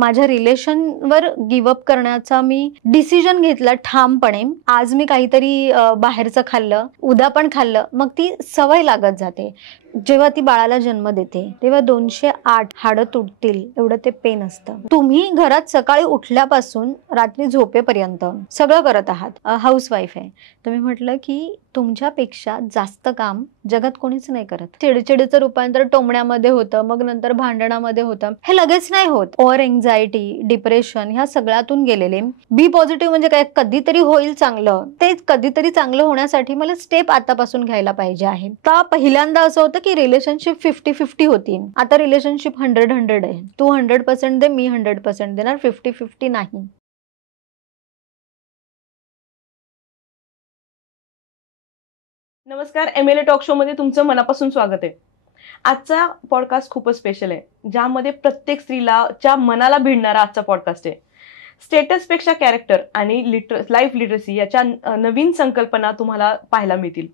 माझ्या रिलेशनवर गिव्हअप करण्याचा मी डिसिजन घेतला ठामपणे. आज मी काहीतरी बाहेरचं खाल्लं, उद्या पण खाल्लं, मग ती सवय लागत जाते. जेव्हा ती बाळाला जन्म देते तेव्हा 208 हाडं तुटतील एवढं ते पेन असतं. तुम्ही घरात सकाळी उठल्यापासून रात्री झोपेपर्यंत सगळं करत आहात, हाऊसवाईफ आहे. तुम्ही म्हटलं की तुमच्यापेक्षा जास्त काम जगात कोणीच नाही करत. चिडचिडीचं रूपांतर टोमण्यामध्ये होतं, मग नंतर भांडणामध्ये होतं. हे लगेच नाही होत. ओव्हर एन्झायटी, डिप्रेशन ह्या सगळ्यातून गेलेले. बी पॉझिटिव्ह म्हणजे काय, कधीतरी होईल चांगलं. ते कधीतरी चांगलं होण्यासाठी मला स्टेप आतापासून घ्यायला पाहिजे आहे. तर पहिल्यांदा असं होतं की रिलेशनशिप 50-50 होती. आता रिलेशनशिप 100-100 आहे. तू 100% दे, मी 100% देणार, 50-50 नाही. नमस्कार, MLA टॉक शो मध्ये तुमचं मनापासून स्वागत आहे. आजचा पॉडकास्ट खूपच स्पेशल आहे, ज्यामध्ये प्रत्येक स्त्रीला च्या मनाला भिडणारा आजचा पॉडकास्ट आहे. स्टेटसपेक्षा कॅरेक्टर आणि लाईफ लिटरसी याच्या नवीन संकल्पना तुम्हाला पाहायला मिळतील.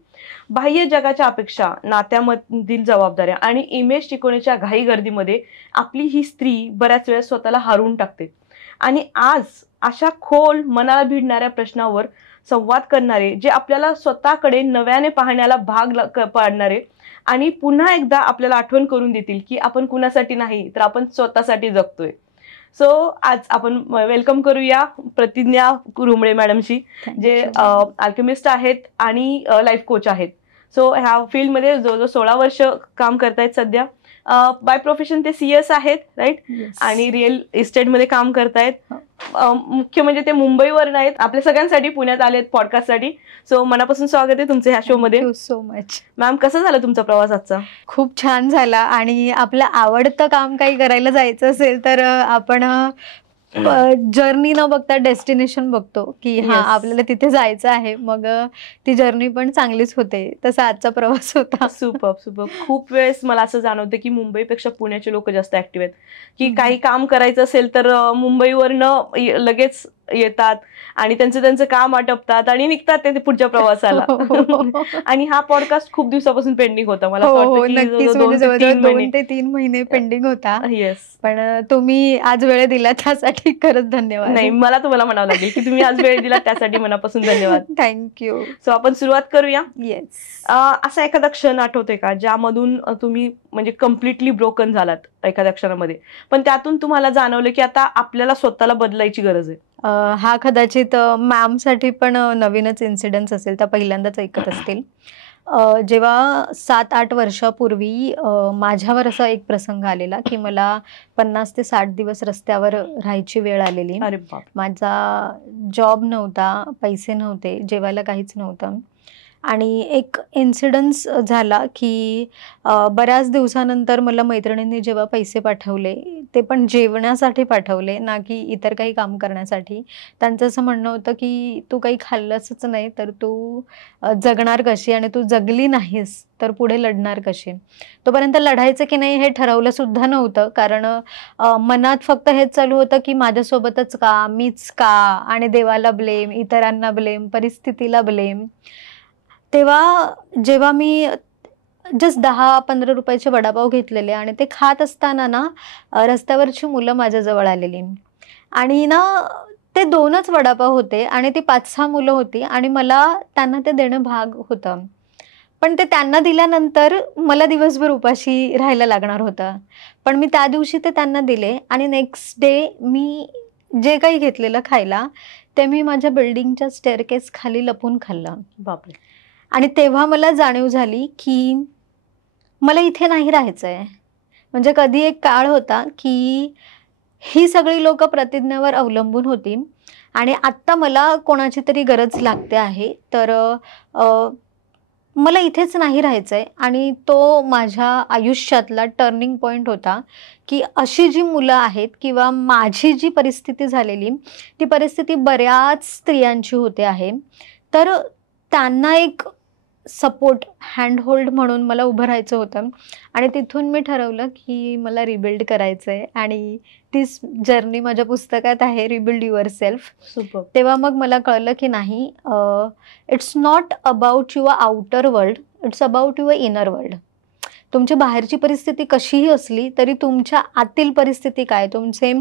बाह्य जगाच्या अपेक्षा, नात्यामधील जबाबदाऱ्या आणि इमेज टिकवण्याच्या घाई गर्दीमध्ये आपली ही स्त्री बऱ्याच वेळा स्वतःला हरवून टाकते. आणि आज अशा खोल मनाला भिडणाऱ्या प्रश्नावर संवाद करणारे, जे आपल्याला स्वतःकडे नव्याने पाहण्याला भाग पाडणारे आणि पुन्हा एकदा आपल्याला आठवण करून देतील की आपण कुणासाठी नाही तर आपण स्वतःसाठी जगतोय. सो आज आपण वेलकम करूया प्रतिज्ञा कुरुमळे मॅडमशी, जे अल्केमिस्ट आहेत आणि लाईफ कोच आहेत. सो ह्या फील्डमध्ये जवळजवळ 16 वर्ष काम करतायत सध्या. बाय प्रोफेशन ते CS आहेत, राईट? आणि रिअल इस्टेटमध्ये काम करतायत. मुख्य म्हणजे ते मुंबईवर नाहीत, आपल्या सगळ्यांसाठी पुण्यात आलेत पॉडकास्टसाठी. सो मनापासून स्वागत आहे तुमचं ह्या शो मध्ये. सो मच मॅम, कसं झालं तुमचा प्रवास आजचा? खूप छान झाला. आणि आपलं आवडतं काम काही करायला जायचं असेल तर आपण जर्नी न बघता डेस्टिनेशन बघतो की हा आपल्याला तिथे जायचं आहे, मग ती जर्नी पण चांगलीच होते. तसा आजचा प्रवास होता. सुपर. खूप वेळेस मला असं जाणवतं की मुंबईपेक्षा पुण्याचे लोक जास्त ऍक्टिव्ह आहेत, की काही काम करायचं असेल तर मुंबईवरनं लगेच येतात आणि त्यांचं काम आटपतात आणि निघतात ते पुढच्या प्रवासाला. आणि हा पॉडकास्ट खूप दिवसापासून पेंडिंग होता. मला 2 ते 3 महिने पेंडिंग होता. येस, पण तुम्ही आज वेळ दिला त्यासाठी खरंच धन्यवाद. नाही, मला तुम्हाला म्हणावं लागेल की तुम्ही आज वेळ दिला त्यासाठी मनापासून धन्यवाद. थँक्यू. सो आपण सुरुवात करूया. येस. असा एखादा क्षण आठवतोय का ज्यामधून तुम्ही म्हणजे कम्प्लिटली ब्रोकन झालात एखाद्या क्षणामध्ये, पण त्यातून तुम्हाला जाणवलं की आता आपल्याला स्वतःला बदलायची गरज आहे? हा कदाचित मॅम साठी पण नवीनच इन्सिडेंट असेल, त्या पहिल्यांदाच ऐकत असतील. जेव्हा 7-8 वर्षापूर्वी माझ्यावर असा एक प्रसंग आलेला की मला 50 ते 60 दिवस रस्त्यावर राहायची वेळ आलेली. माझा जॉब नव्हता, पैसे नव्हते, जेवायला काहीच नव्हतं. आणि एक इन्सिडन्स झाला की बऱ्याच दिवसानंतर मला मैत्रिणींनी जेव्हा पैसे पाठवले, ते पण जेवण्यासाठी पाठवले, ना की इतर काही काम करण्यासाठी. त्यांचं असं म्हणणं होतं की तू काही खाल्लंच नाही तर तू जगणार कशी, आणि तू जगली नाहीस तर पुढे लढणार कशी. तोपर्यंत लढायचं की नाही हे ठरवलं सुद्धा नव्हतं, कारण मनात फक्त हेच चालू होतं की माझ्यासोबतच का, मीच का, आणि देवाला ब्लेम, इतरांना ब्लेम, परिस्थितीला ब्लेम. तेव्हा जेव्हा मी जस्ट 10-15 रुपयाचे वडापाव घेतलेले आणि ते खात असताना ना रस्त्यावरची मुलं माझ्याजवळ आलेली, आणि ना ते 2च वडापाव होते आणि ती 5-6 मुलं होती आणि मला त्यांना ते देणं भाग होतं. पण ते त्यांना दिल्यानंतर मला दिवसभर उपाशी राहायला लागणार होतं. पण मी त्या दिवशी ते त्यांना दिले आणि नेक्स्ट डे मी जे काही घेतलेलं खायला ते मी माझ्या बिल्डिंगच्या स्टेअरकेस खाली लपून खाल्लं. बापरे. आणि तेव्हा मला जाणीव झाली की मला इथे नाही राहायचंय. म्हणजे कधी एक काळ होता की ही सगळी लोक प्रतिज्ञावर अवलंबून होती आणि आत्ता मला कोणाची तरी गरज लागते आहे, तर मला इथेच नाही राहायचंय. आणि तो माझ्या आयुष्यातला टर्निंग पॉईंट होता की अशी जी मुलं आहेत किंवा माझी जी परिस्थिती झालेली, ती परिस्थिती बऱ्याच स्त्रियांची होते आहे. तर त्यांना एक सपोर्ट, हँडहोल्ड म्हणून मला उभं राहायचं होतं. आणि तिथून मी ठरवलं की मला रिबिल्ड करायचं आहे, आणि तीच जर्नी माझ्या पुस्तकात आहे, रिबिल्ड युअर सेल्फ. सुपर. तेव्हा मग मला कळलं की नाही, it's not about your outer world, it's about your inner world. तुमची बाहेरची परिस्थिती कशीही असली तरी तुमच्या आतील परिस्थिती काय, तुमचे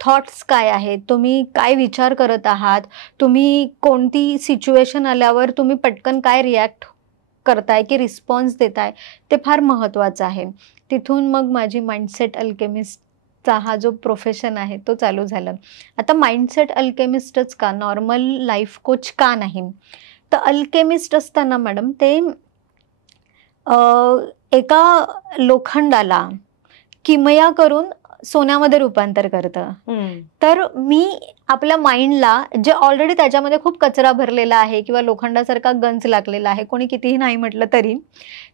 थॉट्स काय आहेत, तुम्ही काय विचार करत आहात, तुम्ही कोणती सिच्युएशन आल्यावर तुम्ही पटकन काय रिॲक्ट करताय की रिस्पॉन्स देताय, ते फार महत्त्वाचं आहे. तिथून मग माझी माइंडसेट अल्केमिस्टचा हा जो प्रोफेशन आहे तो चालू झाला. आता माइंडसेट अल्केमिस्टच का, नॉर्मल लाईफ कोच का नाही? तर अल्केमिस्ट असताना मॅडम ते एका लोखंडाला किमया करून सोन्यामध्ये रूपांतर करतं. तर मी आपल्या माइंडला जे ऑलरेडी त्याच्यामध्ये खूप कचरा भरलेला आहे किंवा लोखंडासारखा गंज लागलेला आहे, कोणी कितीही नाही म्हटलं तरी,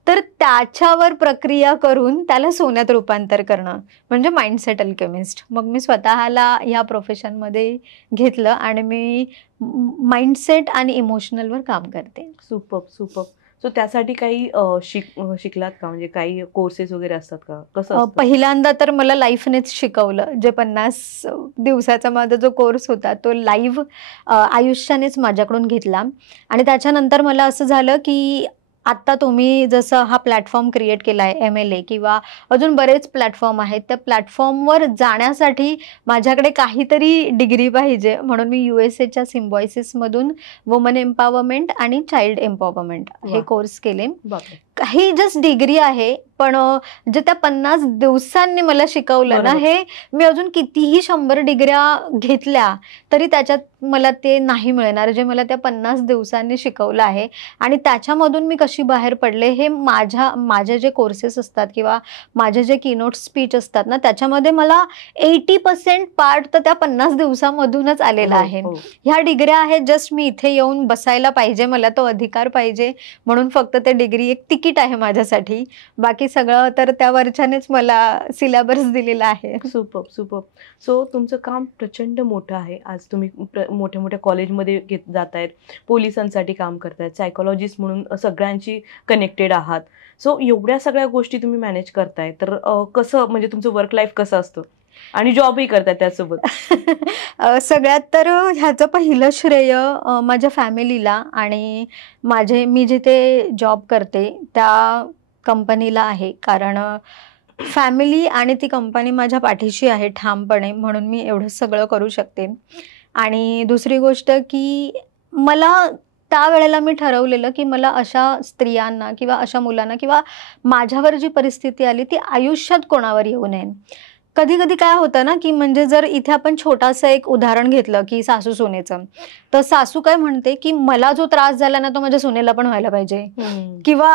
तर त्याच्यावर प्रक्रिया करून त्याला सोन्यात रूपांतर करणं म्हणजे माइंडसेट अल्केमिस्ट. मग मी स्वतःला या प्रोफेशनमध्ये घेतलं आणि मी माइंडसेट आणि इमोशनलवर काम करते. Super super. सो त्यासाठी काही शिकलात का, म्हणजे काही कोर्सेस वगैरे असतात का, कसं? पहिल्यांदा तर मला लाईफनेच शिकवलं. जे 50 दिवसाचा माझा जो कोर्स होता तो लाईव्ह आयुष्यानेच माझ्याकडून घेतला. आणि त्याच्यानंतर मला असं झालं की आत्ता तुम्ही जसं हा प्लॅटफॉर्म क्रिएट केला आहे MLA किंवा अजून बरेच प्लॅटफॉर्म आहेत, त्या प्लॅटफॉर्मवर जाण्यासाठी माझ्याकडे काहीतरी डिग्री पाहिजे. म्हणून मी USAच्या सिम्बॉयसिसमधून वुमन एम्पॉवरमेंट आणि चाइल्ड एम्पॉवरमेंट हे कोर्स केले. ही जस्ट डिग्री आहे, पण जे त्या 50 दिवसांनी मला शिकवलं ना, हे मी अजून कितीही 100 डिग्र्या घेतल्या तरी त्याच्यात मला ते नाही मिळणार जे मला त्या 50 दिवसांनी शिकवलं आहे. आणि त्याच्यामधून मी कशी बाहेर पडले हे माझे जे कोर्सेस असतात किंवा माझे जे कीनोट स्पीच असतात ना, त्याच्यामध्ये मला 80% पार्ट तर त्या 50 दिवसामधूनच आलेला आहे. ह्या डिग्र्या आहेत, जस्ट मी इथे येऊन बसायला पाहिजे, मला तो अधिकार पाहिजे म्हणून फक्त ते डिग्री एक तिकीट आहे माझ्यासाठी. बाकी सगळं तर त्या वरच्यानेच मला सिलेबस दिलेला आहे. Super super. सो तुमचं काम प्रचंड मोठं आहे. आज तुम्ही मोठ्या मोठ्या कॉलेजमध्ये जातायत, पोलिसांसाठी काम करतायत, सायकोलॉजिस्ट म्हणून सगळ्यांशी कनेक्टेड आहात. सो एवढ्या सगळ्या गोष्टी तुम्ही मॅनेज करताय, तर कसं, म्हणजे तुमचं वर्क लाईफ कसं असतं आणि जॉबही करताय त्यासोबत? सगळ्यात तर ह्याचं पहिलं श्रेय माझ्या फॅमिलीला आणि मी जिथे जॉब करते त्या कंपनीला आहे. कारण फॅमिली आणि ती कंपनी माझ्या पाठीशी आहे ठामपणे, म्हणून मी एवढं सगळं करू शकते. आणि दुसरी गोष्ट की मला त्यावेळेला मी ठरवलेलं की मला अशा स्त्रियांना किंवा अशा मुलांना किंवा माझ्यावर जी परिस्थिती आली ती आयुष्यात कोणावर येऊ नये. कधी कधी काय होतं ना की म्हणजे जर इथे आपण छोटंसं एक उदाहरण घेतलं की सासू सुनेचं, तर सासू काय म्हणते की मला जो त्रास झाला ना तो माझ्या सुनेला पण व्हायला पाहिजे, किंवा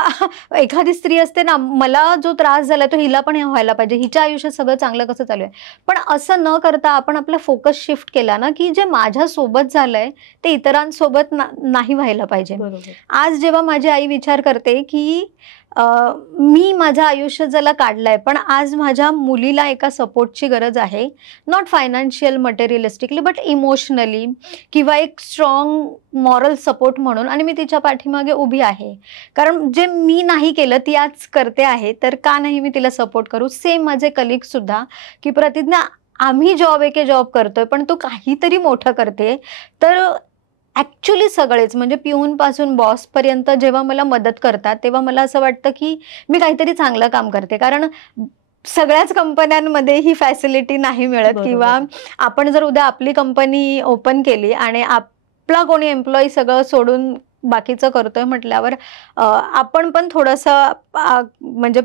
एखादी स्त्री असते ना, मला जो त्रास झाला तो हिला पण व्हायला पाहिजे, हिच्या आयुष्यात सगळं चांगलं कसं चालू आहे. पण असं न करता आपण आपला फोकस शिफ्ट केला ना की जे माझ्या सोबत झालंय ते इतरांसोबत नाही व्हायला पाहिजे. आज जेव्हा माझी आई विचार करते की मी माझं आयुष्य ज्याला काढलंय, पण आज माझ्या मुलीला एका सपोर्टची गरज आहे, not financial materialistically but emotionally, किंवा एक स्ट्रॉंग मॉरल सपोर्ट म्हणून, आणि मी तिच्या पाठीमागे उभी आहे. कारण जे मी नाही केलं ती आज करते आहे, तर का नाही मी तिला सपोर्ट करू. सेम माझे कलिग सुद्धा की प्रतिज्ञा, आम्ही जॉब करतोय पण तू काहीतरी मोठं करते. तर ॲक्च्युली सगळेच म्हणजे पिऊनपासून बॉसपर्यंत जेव्हा मला मदत करतात तेव्हा मला असं वाटतं की मी काहीतरी चांगलं काम करते. कारण सगळ्याच कंपन्यांमध्ये ही फॅसिलिटी नाही मिळत, किंवा आपण जर उद्या आपली कंपनी ओपन केली आणि आपला कोणी एम्प्लॉई सगळं सोडून बाकीचं करतोय म्हटल्यावर आपण पण थोडंसं म्हणजे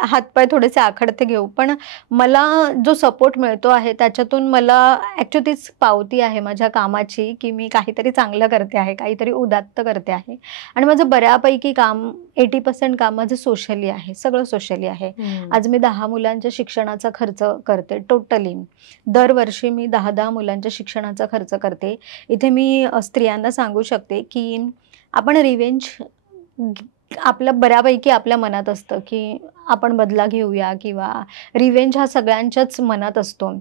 हातपाय थोडेसे आखडते घेऊ. पण मला जो सपोर्ट मिळतो आहे त्याच्यातून मला ॲक्च्युली तीच पावती आहे माझ्या कामाची की मी काहीतरी चांगलं करते आहे, काहीतरी उदात्त करते आहे. आणि माझं बऱ्यापैकी काम 80% काम माझं सोशली आहे, सगळं सोशली आहे. आज मी 10 मुलांच्या शिक्षणाचा खर्च करते टोटली. दरवर्षी मी 10 मुलांच्या शिक्षणाचा खर्च करते. इथे मी स्त्रियांना सांगू शकते की आपण रिवेंज आपलं बऱ्यापैकी आपल्या मनात असतं की आपण बदला घेऊया, किंवा रिवेंज हा सगळ्यांच्याच मनात असतो.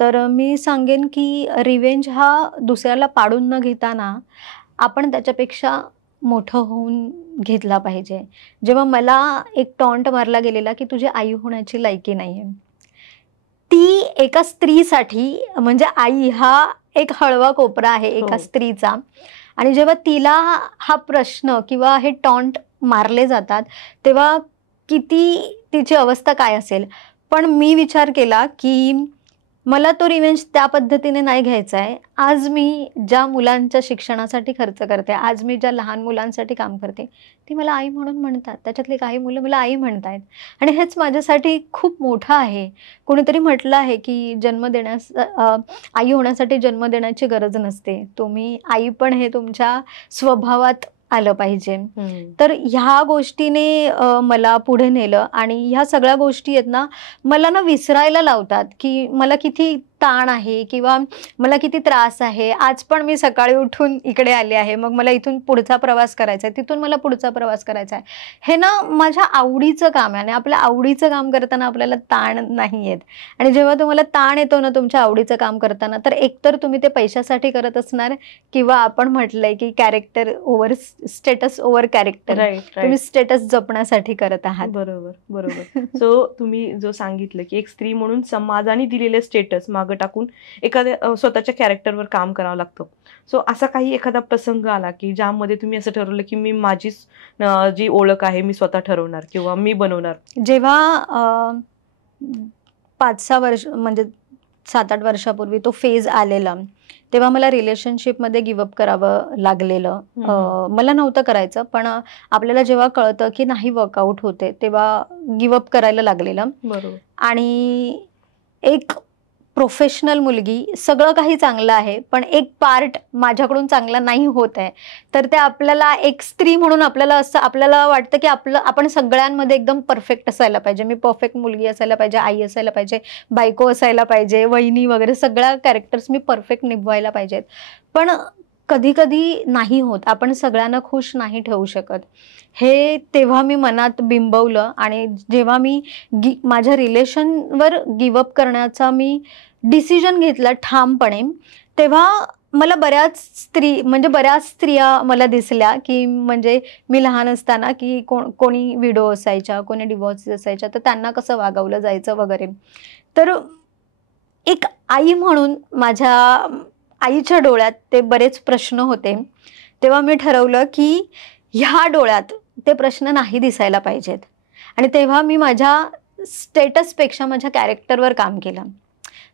तर मी सांगेन की रिवेंज हा दुसऱ्याला पाडून न घेताना आपण त्याच्यापेक्षा मोठं होऊन घेतला पाहिजे. जेव्हा मला एक टॉन्ट मारला गेलेला की तुझी आई होण्याची लायकी नाही आहे, ती एका स्त्रीसाठी, म्हणजे आई हा एक हळवा कोपरा आहे एका स्त्रीचा, आणि जेव्हा तिला हा प्रश्न किंवा हे टॉन्ट मारले जातात तेव्हा किती तिची अवस्था काय असेल. पण मी विचार केला की मला तो रिव्हेंज त्या पद्धतीने नाही घ्यायचा आहे. आज मी ज्या मुलांच्या शिक्षणासाठी खर्च करते, आज मी ज्या लहान मुलांसाठी काम करते, ती मला आई म्हणून म्हणतात. त्याच्यातली काही मुलं मला आई म्हणतायत आणि हेच माझ्यासाठी खूप मोठं आहे. कोणीतरी म्हटलं आहे की आई होण्यासाठी जन्म देण्याची गरज नसते. तुम्ही आई पण हे तुमच्या स्वभावात आलं पाहिजे. तर ह्या गोष्टीने मला पुढे नेलं आणि ह्या सगळ्या गोष्टी आहेत ना, मला ना विसरायला लावतात की मला किती ताण आहे किंवा मला किती त्रास आहे. आज पण मी सकाळी उठून इकडे आले आहे, मग मला इथून पुढचा प्रवास करायचा आहे, तिथून मला पुढचा प्रवास करायचा आहे. हे ना माझ्या आवडीचं काम आहे आणि आपल्या आवडीचं काम करताना आपल्याला ताण नाही येत. आणि जेव्हा तुम्हाला ताण येतो ना तुमच्या आवडीचं काम करताना, तर एकतर तुम्ही ते पैशासाठी करत असणार किंवा आपण म्हटलंय की character over status over character, तुम्ही स्टेटस जपण्यासाठी करत आहात. बरोबर बरोबर. सो तुम्ही जो सांगितलं की एक स्त्री म्हणून समाजाने दिलेले स्टेटस मागं टाकून एखाद्या स्वतःच्या कॅरेक्टरवर काम करावं लागतं. सो असा काही एखादा प्रसंग आला की ज्यामध्ये तुम्ही असं ठरवलं की मी माझीच जी ओळख आहे मी स्वतः ठरवणार किंवा मी बनवणार? जेव्हा 5-6 वर्ष म्हणजे 7-8 वर्षापूर्वी तो फेज आलेला, तेव्हा मला रिलेशनशिपमध्ये गिव्हअप करावं लागलेलं. मला नव्हतं करायचं, पण आपल्याला जेव्हा कळतं की नाही वर्कआउट होते तेव्हा गिव्हअप करायला लागलेलं. बरोबर. आणि एक प्रोफेशनल मुलगी, सगळं काही चांगलं आहे पण एक पार्ट माझ्याकडून चांगला नाही होत आहे, तर ते आपल्याला एक स्त्री म्हणून आपल्याला वाटतं की आपण सगळ्यांमध्ये एकदम परफेक्ट असायला पाहिजे. मी परफेक्ट मुलगी असायला पाहिजे, आई असायला पाहिजे, बायको असायला पाहिजे, वहिनी वगैरे सगळ्या कॅरेक्टर्स मी परफेक्ट निभवायला पाहिजेत. पण कधी कधी नाही होत, आपण सगळ्यांना खुश नाही ठेवू शकत. हे तेव्हा मी मनात बिंबवलं आणि जेव्हा मी माझ्या रिलेशनवर गिव्हअप करण्याचा मी डिसिजन घेतला ठामपणे, तेव्हा मला बऱ्याच स्त्रिया मला दिसल्या की म्हणजे मी लहान असताना की कोणी विडो असायच्या, कोणी डिवॉर्स असायच्या, तर त्यांना कसं वागवलं जायचं वगैरे. तर एक आई म्हणून माझ्या आईच्या डोळ्यात ते बरेच प्रश्न होते. तेव्हा मी ठरवलं की ह्या डोळ्यात ते प्रश्न नाही दिसायला पाहिजेत आणि तेव्हा मी माझ्या स्टेटसपेक्षा माझ्या कॅरेक्टरवर काम केलं.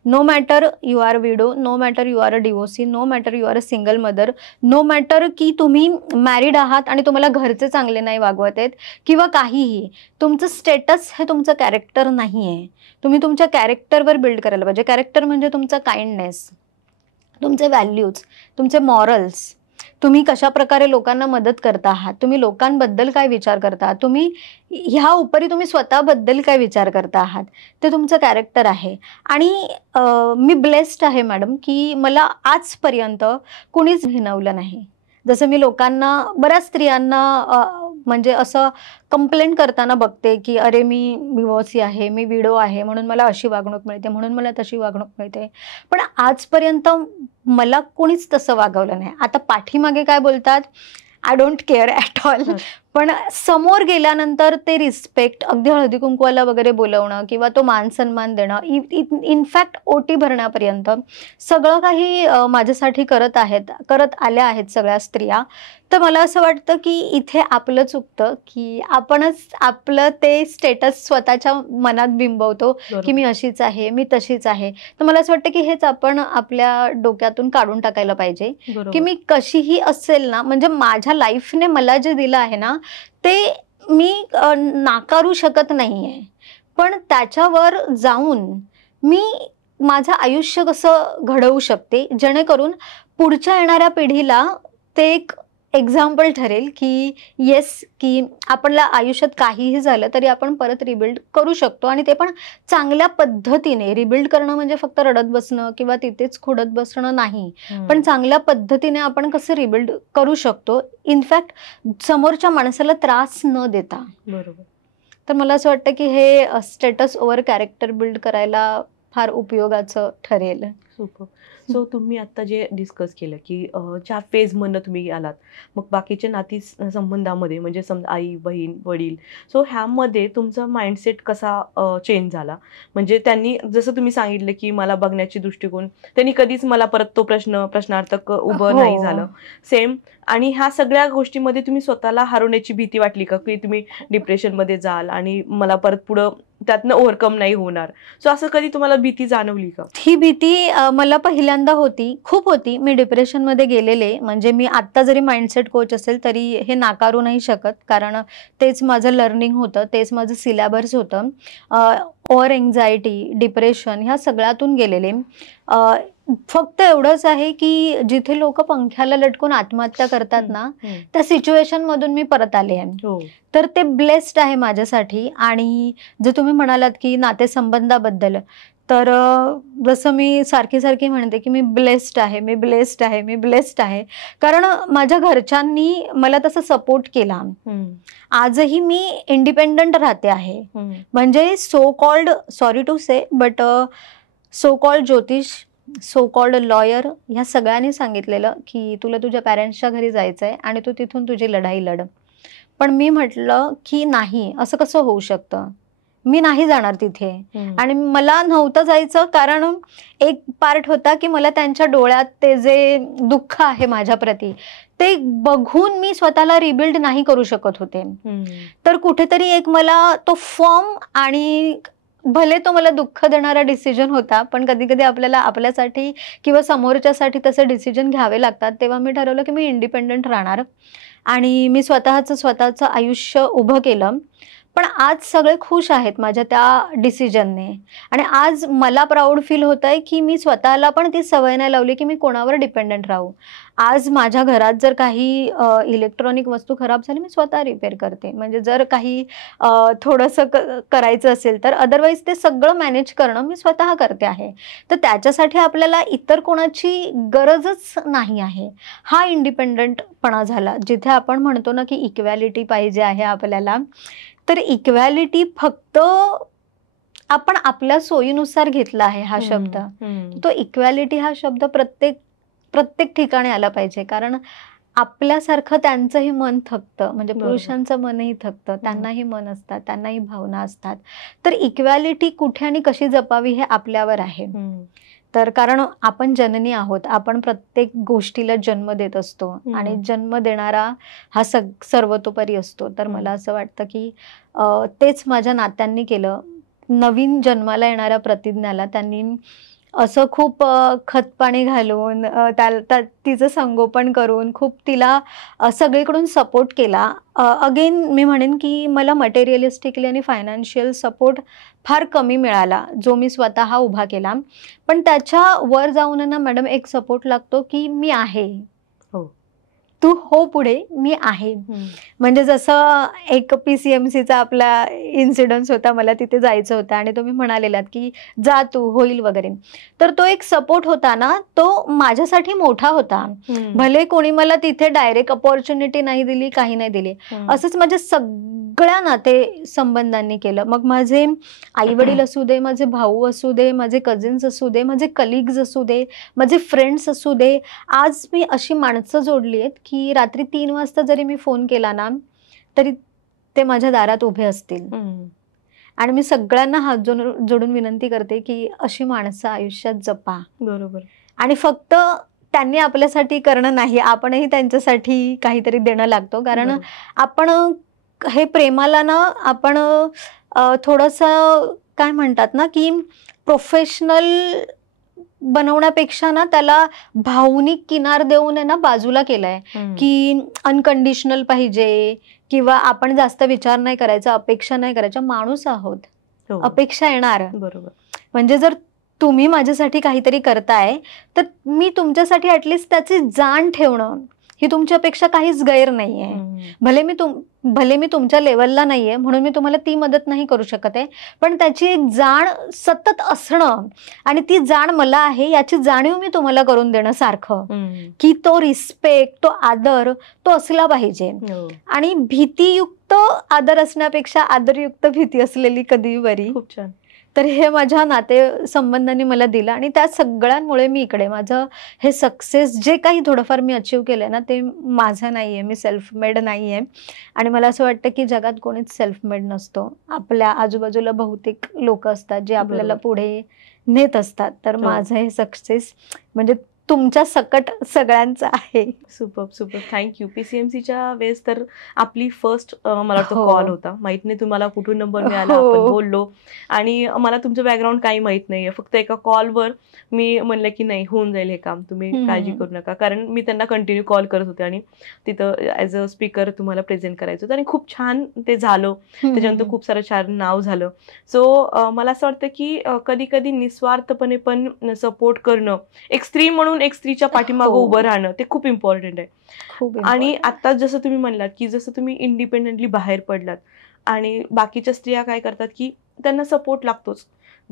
No matter you are widow, no matter you are a divorcee, no matter you are a single mother, no matter की तुम्ही मॅरिड आहात आणि तुम्हाला घरचे चांगले नाही वागवत आहेत किंवा काहीही, तुमचं स्टेटस हे तुमचं कॅरेक्टर नाही आहे. तुम्ही तुमच्या कॅरेक्टरवर बिल्ड करायला पाहिजे. कॅरेक्टर म्हणजे तुमचा काइंडनेस, तुमचे व्हॅल्यूज, तुमचे मॉरल्स, तुम्ही कशा प्रकारे लोकांना मदत करता आहात, तुम्ही लोकांबद्दल काय विचार करता, तुम्ही ह्या उपरी तुम्ही स्वतःबद्दल काय विचार करता आहात, ते तुमचं कॅरेक्टर आहे. आणि मी ब्लेस्ड आहे मॅडम की मला आजपर्यंत कुणीच हिणवलं नाही. जसं मी लोकांना, बऱ्याच स्त्रियांना म्हणजे असं कंप्लेंट करताना बघते की अरे मी डिवॉर्सी आहे, मी विडो आहे, म्हणून मला अशी वागणूक मिळते, म्हणून मला तशी वागणूक मिळते. पण आजपर्यंत मला कोणीच तसं वागवलं नाही. आता पाठीमागे काय बोलतात, I don't care at all. पण समोर गेल्यानंतर ते रिस्पेक्ट, अगदी हळदी कुंकवाला वगैरे बोलवणं किंवा तो मान सन्मान देणं, इनफॅक्ट ओटी भरण्यापर्यंत सगळं काही माझ्यासाठी करत आल्या आहेत सगळ्या स्त्रिया. तर मला असं वाटतं की इथे आपलं चुकतं की आपणच आपलं ते स्टेटस स्वतःच्या मनात बिंबवतो की मी अशीच आहे, मी तशीच आहे. तर मला असं वाटतं की हेच आपण आपल्या डोक्यातून काढून टाकायला पाहिजे की मी कशीही असेल ना, म्हणजे माझ्या लाईफने मला जे दिलं आहे ना ते मी नाकारू शकत नाहीये, पण त्याच्यावर जाऊन मी माझं आयुष्य कसं घडवू शकते जेणेकरून पुढच्या येणाऱ्या पिढीला ते एक एक्झाम्पल ठरेल की येस, की आपल्या आयुष्यात काहीही झालं तरी आपण परत रिबिल्ड करू शकतो आणि ते पण चांगल्या पद्धतीने. रिबिल्ड करणं म्हणजे फक्त रडत बसणं किंवा तिथेच खोडत बसणं नाही, पण चांगल्या पद्धतीने आपण कसं रिबिल्ड करू शकतो, इनफॅक्ट समोरच्या माणसाला त्रास न देता. बरोबर. तर मला असं वाटतं की हे स्टेटस ओव्हर कॅरेक्टर बिल्ड करायला फार उपयोगाचं ठरेल. सुपर. सो तुम्ही आता जे डिस्कस केलं की ज्या फेजमधनं तुम्ही आलात, मग बाकीच्या नाती संबंधामध्ये म्हणजे समजा आई बहीण वडील, सो ह्यामध्ये तुमचा माइंडसेट कसा चेंज झाला? म्हणजे त्यांनी जसं तुम्ही सांगितलं की मला बघण्याची दृष्टिकोन, त्यांनी कधीच मला परत तो प्रश्नार्थक उभं नाही झालं. सेम. आणि ह्या सगळ्या गोष्टीमध्ये तुम्ही स्वतःला हरवण्याची भीती वाटली का, की तुम्ही डिप्रेशनमध्ये जाल आणि मला परत पुढं त्यातनं ओव्हरकम नाही होणार? सो असं कधी तुम्हाला भीती जाणवली का? ही भीती मला पहिल्यांदा होती, खूप होती. मी डिप्रेशनमध्ये गेलेले, म्हणजे मी आत्ता जरी माइंडसेट कोच असेल तरी हे नाकारू नाही शकत, कारण तेच माझं लर्निंग होतं, तेच माझं सिलेबस होतं. ओव्हर एन्झायटी, डिप्रेशन ह्या सगळ्यातून गेलेले. फक्त एवढंच आहे की जिथे लोक पंख्याला लटकून आत्महत्या करतात ना, त्या सिच्युएशन मधून मी परत आले आहे. तर ते ब्लेस्ड आहे माझ्यासाठी. आणि जर तुम्ही म्हणालात की नातेसंबंधाबद्दल, तर जसं मी सारखी म्हणते की मी ब्लेस्ड आहे, मी ब्लेस्ड आहे, मी ब्लेस्ड आहे. कारण माझ्या घरच्यांनी मला तसं सपोर्ट केला. आजही मी इंडिपेंडंट राहते आहे. म्हणजे so called, sorry to say, but so called ज्योतिष, सो कॉल्ड लॉयर ह्या सगळ्यांनी सांगितलेलं की तुला तुझ्या पॅरेंट्सच्या घरी जायचंय आणि तू तिथून तुझी लढाई लढ. पण मी म्हटलं की नाही, असं कसं होऊ शकतं, मी नाही जाणार तिथे. आणि मला नव्हतं जायचं, कारण एक पार्ट होता की मला त्यांच्या डोळ्यात ते जे दुःख आहे माझ्या प्रती, ते बघून मी स्वतःला रिबिल्ड नाही करू शकत होते. तर कुठेतरी एक मला तो फॉर्म, आणि भले तो मला दुःख देणारा डिसिजन होता, पण कधी कधी आपल्याला आपल्यासाठी किंवा समोरच्यासाठी तसे डिसिजन घ्यावे लागतात. तेव्हा मी ठरवलं की मी इंडिपेंडंट राहणार आणि मी स्वतःचं आयुष्य उभं केलं. पण आज सगळे खुश आहेत माझ्या त्या डिसिजनने. आणि आज मला प्राऊड फील होत आहे की मी स्वतःला पण ती सवय नाही लावली की मी कोणावर डिपेंडंट राहू. आज माझ्या घरात जर काही इलेक्ट्रॉनिक वस्तू खराब झाली, मी स्वतः रिपेअर करते. म्हणजे जर काही थोडंसं करायचं असेल तर, अदरवाईज ते सगळं मॅनेज करणं मी स्वतः करते आहे. तर त्याच्यासाठी आपल्याला इतर कोणाची गरजच नाही आहे. हा इंडिपेंडंटपणा झाला. जिथे आपण म्हणतो ना की इक्वॅलिटी पाहिजे आहे आपल्याला, तर इक्वॅलिटी फक्त आपण आपल्या सोयीनुसार घेतला आहे हा शब्द. तो इक्वॅलिटी हा शब्द प्रत्येक ठिकाणी आला पाहिजे. कारण आपल्यासारखं त्यांचंही मन थकतं, म्हणजे पुरुषांचं मनही थकतं, त्यांनाही मन असतात, त्यांनाही भावना असतात. तर इक्वॅलिटी कुठे आणि कशी जपावी हे आपल्यावर आहे. तर कारण आपण जननी आहोत, आपण प्रत्येक गोष्टीला जन्म देत असतो आणि जन्म देणारा हा सर्वतोपरी असतो. तर मला असं वाटतं की तेच माझ्या नात्यांनी केलं. नवीन जन्माला येणाऱ्या प्रतिज्ञाला त्यांनी असं खूप खतपाणी घालून तिचं संगोपन करून खूप तिला सगळीकडून सपोर्ट केला. अगेन मी म्हणेन की मला मटेरियलिस्टिकली आणि फायनान्शियल सपोर्ट फार कमी मिळाला, जो मी स्वतः उभा केला. पण त्याच्या वर जाऊन ना मॅडम एक सपोर्ट लागतो की मी आहे, तू हो पुढे, मी आहे. म्हणजे जसं एक PCMCचा आपला इन्सिडन्स होता, मला तिथे जायचं होतं आणि तुम्ही म्हणालेलात की जा तू, होईल वगैरे. तर तो एक सपोर्ट होता ना, तो माझ्यासाठी मोठा होता. भले कोणी मला तिथे डायरेक्ट अपॉर्च्युनिटी नाही दिली, काही नाही दिली, असंच माझ्या सगळ्या नाते संबंधांनी केलं. मग माझे आई वडील असू दे, माझे भाऊ असू दे, माझे कझिन्स असू दे, माझे कलिग्स असू दे, माझे फ्रेंड्स असू दे. आज मी अशी माणसं जोडली आहेत की रात्री 3 वाजता जरी मी फोन केला ना तरी ते माझ्या दारात उभे असतील. आणि मी सगळ्यांना हात जोडून विनंती करते की अशी माणसं आयुष्यात जपा. बरोबर. आणि फक्त त्यांनी आपल्यासाठी करणं नाही, आपणही त्यांच्यासाठी काहीतरी देणं लागतो. कारण आपण हे प्रेमाला ना आपण थोडंसं काय म्हणतात ना की प्रोफेशनल बनवण्यापेक्षा ना त्याला भावनिक किनार देऊन आहे ना बाजूला केलाय की अनकंडिशनल पाहिजे किंवा आपण जास्त विचार नाही करायचा, अपेक्षा नाही करायच्या. माणूस आहोत, अपेक्षा येणार. बरोबर. म्हणजे जर तुम्ही माझ्यासाठी काहीतरी करताय तर मी तुमच्यासाठी ऍटलिस्ट त्याची जाण ठेवणं ही तुमची अपेक्षा काहीच गैर नाहीये. भले मी तुमच्या लेवलला नाहीये म्हणून मी तुम्हाला ती मदत नाही करू शकत आहे, पण त्याची एक जाण सतत असणं आणि ती जाण मला आहे याची जाणीव मी तुम्हाला करून देणं सारखं, की तो रिस्पेक्ट, तो आदर तो असला पाहिजे. आणि भीतीयुक्त आदर असण्यापेक्षा आदरयुक्त भीती असलेली कधी बरी. खूप छान. तर हे माझ्या नातेसंबंधांनी मला दिलं आणि त्या सगळ्यांमुळे मी इकडे माझं हे सक्सेस जे काही थोडंफार मी अचीव्ह केलंय ना ते माझं नाहीये, मी सेल्फ मेड नाहीये. आणि मला असं वाटतं की जगात कोणीच सेल्फ मेड नसतो. आपल्या आजूबाजूला बहुतेक लोक असतात जे आपल्याला पुढे नेत असतात. तर माझं हे सक्सेस म्हणजे तुमच्या सकट सगळ्यांचं आहे. Super super, thank you. PCMCच्या वेळेस तर आपली फर्स्ट मला वाटतं कॉल होता. माहित नाही तुम्हाला कुठून नंबर मिळाला, आपण बोललो आणि मला तुमचं बॅकग्राऊंड काही माहित नाहीये. फक्त एका कॉलवर मी म्हणलं की नाही होऊन जाईल हे काम, तुम्ही काळजी करू नका. कारण मी त्यांना कंटिन्यू कॉल करत होते आणि तिथं ऍज अ स्पीकर तुम्हाला प्रेझेंट करायचं होतं आणि खूप छान ते झालं. त्याच्यानंतर खूप सारं छान नाव झालं. सो मला असं वाटतं की कधी कधी निस्वार्थपणे पण सपोर्ट करणं, एक स्त्री म्हणून एक स्त्रीच्या पाठीमागं उभं राहणं ते खूप इम्पॉर्टंट आहे. आणि आता जसं तुम्ही म्हणलात की जसं तुम्ही इंडिपेंडेंटली बाहेर पडलात आणि बाकीच्या स्त्रिया काय करतात की त्यांना सपोर्ट लागतोच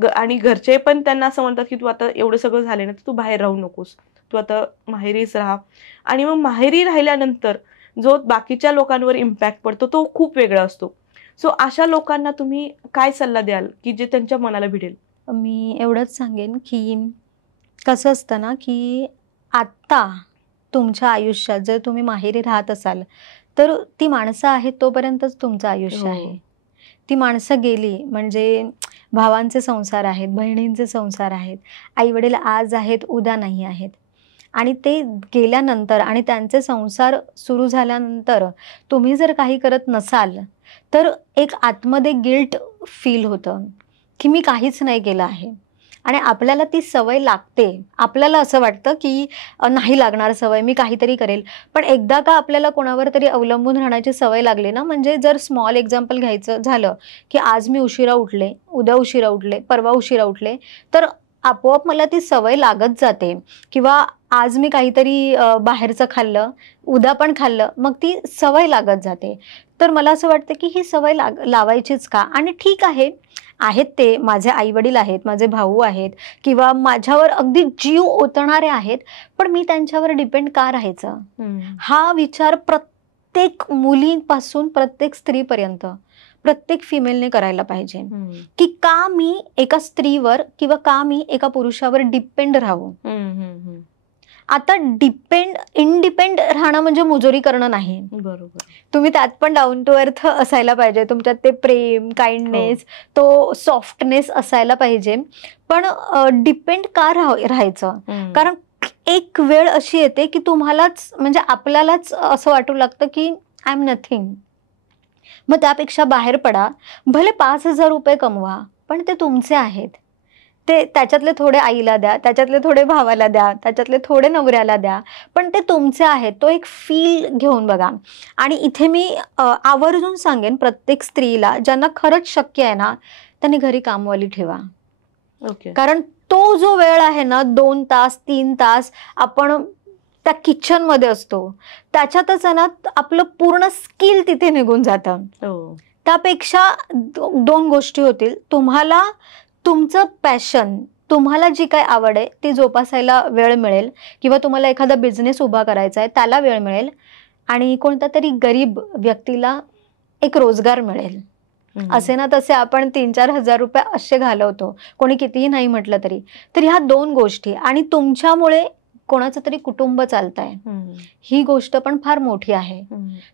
आणि घरचे पण त्यांना असं म्हणतात की तू आता एवढं सगळं झालं ना तर तू बाहेर राहू नकोस, तू आता माहेरीच राहा. आणि मग माहेरी राहिल्यानंतर जो बाकीच्या लोकांवर इम्पॅक्ट पडतो तो खूप वेगळा असतो. सो अशा लोकांना तुम्ही काय सल्ला द्याल की जे त्यांच्या मनाला भिडेल? मी एवढंच सांगेन की कसं असतं ना की आत्ता तुमच्या आयुष्यात जर तुम्ही माहेरी राहत असाल तर ती माणसं आहेत तोपर्यंतच तुमचं आयुष्य आहे. ती माणसं गेली म्हणजे भावांचे संसार आहेत, बहिणींचे संसार आहेत, आई वडील आज आहेत उद्या नाही आहेत. आणि ते गेल्यानंतर आणि त्यांचे संसार सुरू झाल्यानंतर तुम्ही जर काही करत नसाल तर एक आतमध्ये गिल्ट फील होतं की मी काहीच नाही केलं आहे. आणि आपल्याला ती सवय लागते. आपल्याला असं वाटतं की नाही लागणार सवय, मी काहीतरी करेल. पण एकदा का आपल्याला कोणावर तरी अवलंबून राहण्याची सवय लागली ना, म्हणजे जर स्मॉल एक्झाम्पल घ्यायचं झालं की आज मी उशिरा उठले, उद्या उशिरा उठले, परवा उशिरा उठले, तर आपोआप मला ती सवय लागत जाते. किंवा आज मी काहीतरी बाहेरचं खाल्लं, उद्या पण खाल्लं, मग ती सवय लागत जाते. तर मला असं वाटतं की ही सवय लावायचीच का? आणि ठीक आहे, आहेत ते माझे आई वडील आहेत, माझे भाऊ आहेत किंवा माझ्यावर अगदी जीव ओतणारे आहेत, पण मी त्यांच्यावर डिपेंड का राहायचं? हा विचार प्रत्येक मुलीपासून प्रत्येक स्त्रीपर्यंत प्रत्येक फिमेलने करायला पाहिजे की का मी एका स्त्रीवर किंवा का मी एका पुरुषावर डिपेंड राहू. आता इंडिपेंड राहणं म्हणजे मुजोरी करणं नाही. बरोबर. तुम्ही त्यात पण डाऊन टू अर्थ असायला पाहिजे, तुमच्यात ते प्रेम, काइंडनेस, तो सॉफ्टनेस असायला पाहिजे. पण डिपेंड का राहायचं? कारण एक वेळ अशी येते की तुम्हालाच म्हणजे आपल्यालाच असं वाटू लागतं की आय एम नथिंग. मग त्यापेक्षा बाहेर पडा, भले 5,000 रुपये कमवा, पण ते तुमचे आहेत. ते त्याच्यातले थोडे आईला द्या, त्याच्यातले थोडे भावाला द्या, त्याच्यातले थोडे नवऱ्याला द्या, पण ते तुमचे आहेत. तो एक फील घेऊन बघा. आणि इथे मी आवर्जून सांगेन प्रत्येक स्त्रीला ज्यांना खरंच शक्य आहे ना, त्यांनी घरी कामवाली ठेवा. कारण तो जो वेळ आहे ना 2 तास 3 तास आपण त्या किचन मध्ये असतो, त्याच्यातच ना आपलं पूर्ण स्किल तिथे निघून जातं. त्यापेक्षा 2 गोष्टी होतील. तुम्हाला तुमचं पॅशन, तुम्हाला जी काय आवड आहे ती जोपासायला वेळ मिळेल किंवा तुम्हाला एखादा बिझनेस उभा करायचा आहे त्याला वेळ मिळेल आणि कोणत्या तरी गरीब व्यक्तीला एक रोजगार मिळेल. असे ना तसे आपण 3-4 हजार रुपये असे घालवतो, कोणी कितीही नाही म्हटलं तरी. तर ह्या 2 गोष्टी आणि तुमच्यामुळे कोणाचं तरी कुटुंब चालतंय, ही गोष्ट पण फार मोठी आहे.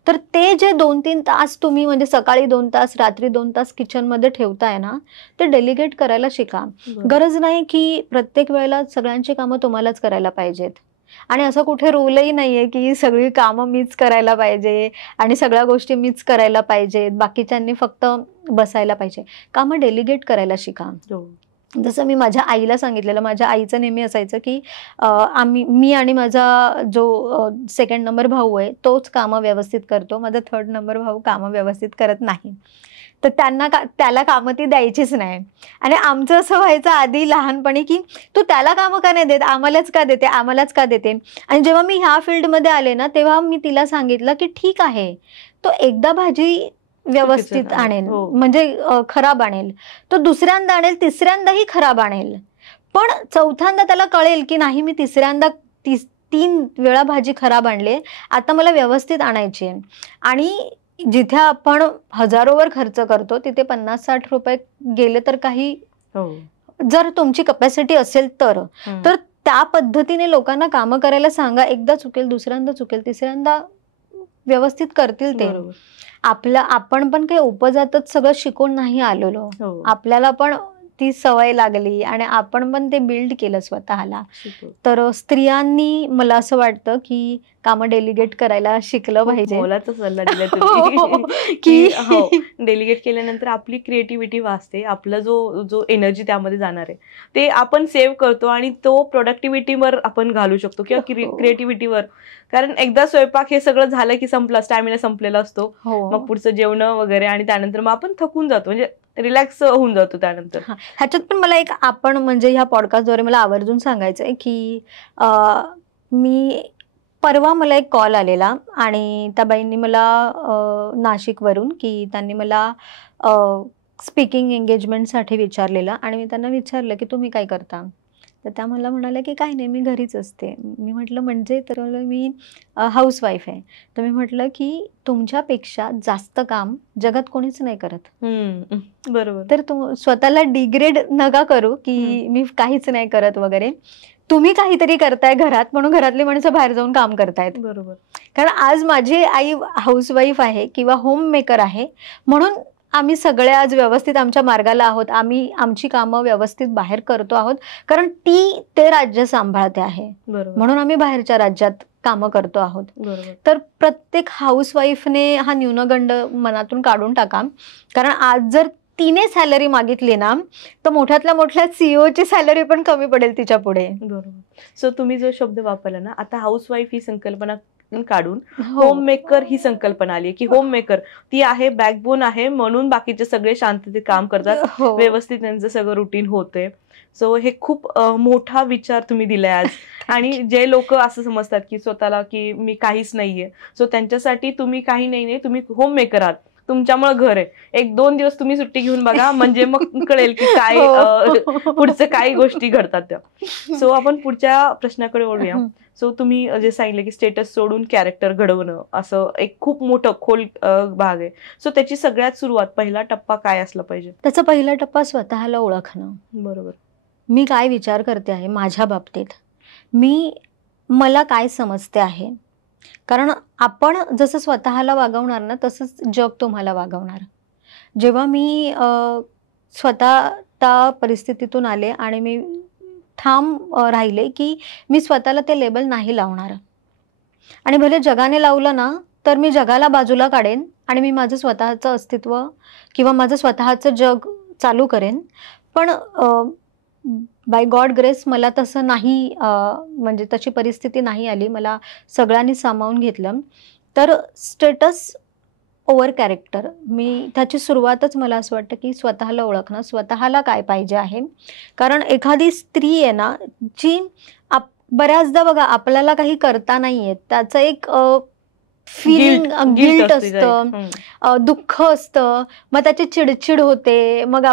तर ते जे 2-3 तास तुम्ही म्हणजे सकाळी 2 तास, रात्री 2 तास किचन मध्ये ठेवताय ना, ते डेलिगेट करायला शिका. गरज नाही की प्रत्येक वेळेला सगळ्यांची कामं तुम्हालाच करायला पाहिजेत. आणि असं कुठे रूलही नाहीये की सगळी कामं मीच करायला पाहिजे आणि सगळ्या गोष्टी मीच करायला पाहिजेत, बाकीच्यांनी फक्त बसायला पाहिजे. कामं डेलिगेट करायला शिका. जसं मी माझ्या आईला सांगितलेलं, माझ्या आईचं नेहमी असायचं की मी आणि माझा जो 2nd नंबर भाऊ आहे तोच कामं व्यवस्थित करतो, माझा 3rd नंबर भाऊ कामं व्यवस्थित करत नाही. तर त्याला कामं ती द्यायचीच नाही. आणि आमचं असं व्हायचं आधी लहानपणी की तू त्याला कामं का नाही देत, आम्हालाच का देते, आम्हालाच का देते. आणि जेव्हा मी ह्या फील्डमध्ये आले ना तेव्हा मी तिला सांगितलं की ठीक आहे, तो एकदा भाजी व्यवस्थित आणेल म्हणजे खराब आणेल, तो दुसऱ्यांदा आणेल, तिसऱ्यांदाही खराब आणेल, पण चौथ्यांदा त्याला कळेल की नाही मी तिसऱ्यांदा 3 वेळा भाजी खराब आणले, आता मला व्यवस्थित आणायची आहे. आणि जिथे आपण हजारोवर खर्च करतो तिथे 50-60 रुपये गेले तर काही हो. जर तुमची कपॅसिटी असेल तर त्या पद्धतीने लोकांना कामं करायला सांगा. एकदा चुकेल, दुसऱ्यांदा चुकेल, तिसऱ्यांदा व्यवस्थित करतील ते. आपण पण काही उपजातच सगळं शिकून नाही आलेलो. आपल्याला पण ती सवय लागली आणि आपण पण ते बिल्ड केलं स्वतःला. तर स्त्रियांनी मला असं वाटतं की कामं डेलिगेट करायला शिकलं पाहिजे. मोलाचा सल्ला दिला तुम्ही की हो, डेलिगेट केल्यानंतर आपली क्रिएटिव्हिटी वाचते. आपला जो एनर्जी त्यामध्ये जाणार आहे ते आपण सेव्ह करतो आणि तो प्रोडक्टिव्हिटीवर आपण घालू शकतो किंवा क्रिएटिव्हिटीवर. कारण एकदा स्वयंपाक हे सगळं झालं की संपला, स्टॅमिना संपलेला असतो. मग पुढचं जेवण वगैरे आणि त्यानंतर मग आपण थकून जातो, म्हणजे रिलॅक्स होऊन जातो त्यानंतर. ह्याच्यात पण मला एक आपण म्हणजे ह्या पॉडकास्टद्वारे मला आवर्जून सांगायचंय की मी परवा मला एक कॉल आलेला आणि त्या बाईंनी मला नाशिकवरून की त्यांनी मला स्पीकिंग एंगेजमेंटसाठी विचारलेलं आणि मी त्यांना विचारलं की तुम्ही काय करता. तर त्या मला म्हणाल्या की काय नाही, मी घरीच असते. मी म्हटलं म्हणजे, तर मी हाऊसवाईफ आहे. तर मी म्हटलं की तुमच्यापेक्षा जास्त काम जगात कोणीच नाही करत. बरोबर. तर स्वतःला डिग्रेड नका करू की मी काहीच नाही करत वगैरे. तुम्ही काहीतरी करताय घरात म्हणून घरातली माणसं बाहेर जाऊन काम करतायत. बरोबर. कारण आज माझी आई हाऊसवाईफ आहे किंवा होम मेकर आहे म्हणून आम्ही सगळे आज व्यवस्थित आमच्या मार्गाला आहोत. आम्ही आमची कामं व्यवस्थित बाहेर करतो आहोत कारण ते राज्य सांभाळते आहे. म्हणून आम्ही बाहेरच्या राज्यात कामं करतो आहोत. तर प्रत्येक हाऊसवाईफने हा न्यूनगंड मनातून काढून टाका. कारण आज जर तिने सॅलरी मागितली ना तर मोठ्यातल्या मोठ्या सीईओची सॅलरी पण कमी पडेल तिच्या पुढे. बरोबर. सो तुम्ही जो शब्द वापरला ना, आता हाऊसवाईफ ही संकल्पना काढून होम मेकर ही संकल्पना आली की होम मेकर ती आहे, बॅकबोन आहे, म्हणून बाकीचे सगळे शांततेत काम करतात, व्यवस्थित त्यांचं सगळं रुटीन होते. सो हे खूप मोठा विचार तुम्ही दिलाय आज. आणि जे लोक असं समजतात की स्वतःला की मी काहीच नाहीये, सो त्यांच्यासाठी तुम्ही काही नाही, तुम्ही होम मेकर आहात. तुमच्यामुळे घर आहे. 1-2 दिवस तुम्ही सुट्टी घेऊन बघा, म्हणजे मग कळेल की काय पुढचं काही गोष्टी घडतात त्या. सो आपण पुढच्या प्रश्नाकडे वळूया. सो तुम्ही जे सांगितलं की स्टेटस सोडून कॅरेक्टर घडवणं असं एक खूप मोठं खोल भाग आहे. सो त्याची सगळ्यात सुरुवात, पहिला टप्पा काय असला पाहिजे? त्याचा पहिला टप्पा स्वतःला ओळखणं. बरोबर. मी काय विचार करते आहे माझ्या बाबतीत, मला काय समजते आहे. कारण आपण जसं स्वतःला वागवणार ना तसंच जग तुम्हाला वागवणार. जेव्हा मी स्वतः त्या परिस्थितीतून आले आणि मी ठाम राहिले की मी स्वतःला ते लेबल नाही लावणार. आणि भले जगाने लावलं ना तर मी जगाला बाजूला काढेन आणि मी माझं स्वतःचं अस्तित्व किंवा माझं स्वतःचं जग चालू करेन. पण बाय गॉड ग्रेस मला तसं नाही, म्हणजे तशी परिस्थिती नाही आली. मला सगळ्यांनी सामावून घेतलं. तर स्टेटस ओव्हर कॅरेक्टर, मी त्याची सुरुवातच मला असं वाटतं की स्वतःला ओळखणं, स्वतःला काय पाहिजे आहे. कारण एखादी स्त्री आहे ना जी बऱ्याचदा बघा आपल्याला काही करता नाही येत, त्याचं एक फीलिंग, गिल्ट असतं, दुःख असतं, मग त्याची चिडचिड होते. मग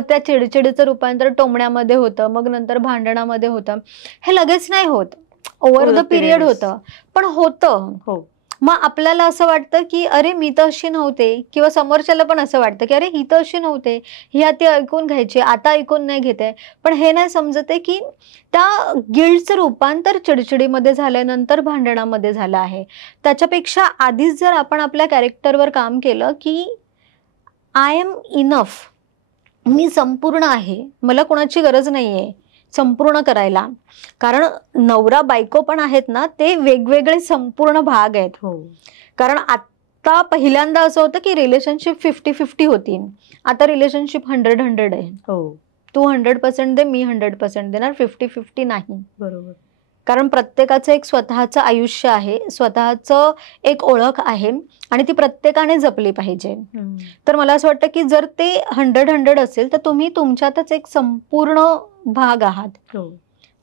त्या चिडचिडीचं रूपांतर टोमण्यामध्ये होतं, मग नंतर भांडणामध्ये होतं. हे लगेच नाही होत, ओव्हर द पिरियड होतं, पण होतं. मग आपल्याला असं वाटतं की अरे मी तर अशी नव्हते, किंवा समोरच्याला पण असं वाटतं की अरे ही तर अशी नव्हते, ही आधी ऐकून घ्यायची, आता ऐकून नाही घेते. पण हे नाही समजत आहे की त्या गिल्टचं रूपांतर चिडचिडीमध्ये झाल्यानंतर भांडणामध्ये झालं आहे. त्याच्यापेक्षा आधीच जर आपण आपल्या कॅरेक्टरवर काम केलं की आय एम इनफ, मी संपूर्ण आहे, मला कोणाची गरज नाहीये संपूर्ण करायला. कारण नवरा बायको पण आहेत ना ते वेगवेगळे संपूर्ण भाग आहेत. कारण आता पहिल्यांदा असं होतं की रिलेशनशिप 50-50 होती, आता रिलेशनशिप 100-100 आहे. तू 100% दे, मी 100% देणार, 50-50 नाही. बरोबर. कारण प्रत्येकाचं एक स्वतःचं आयुष्य आहे, स्वतःचं एक ओळख आहे आणि ती प्रत्येकाने जपली पाहिजे. तर मला असं वाटतं की जर ते 100-100 असेल तर तुम्ही तुमच्यातच एक संपूर्ण भाग आहात.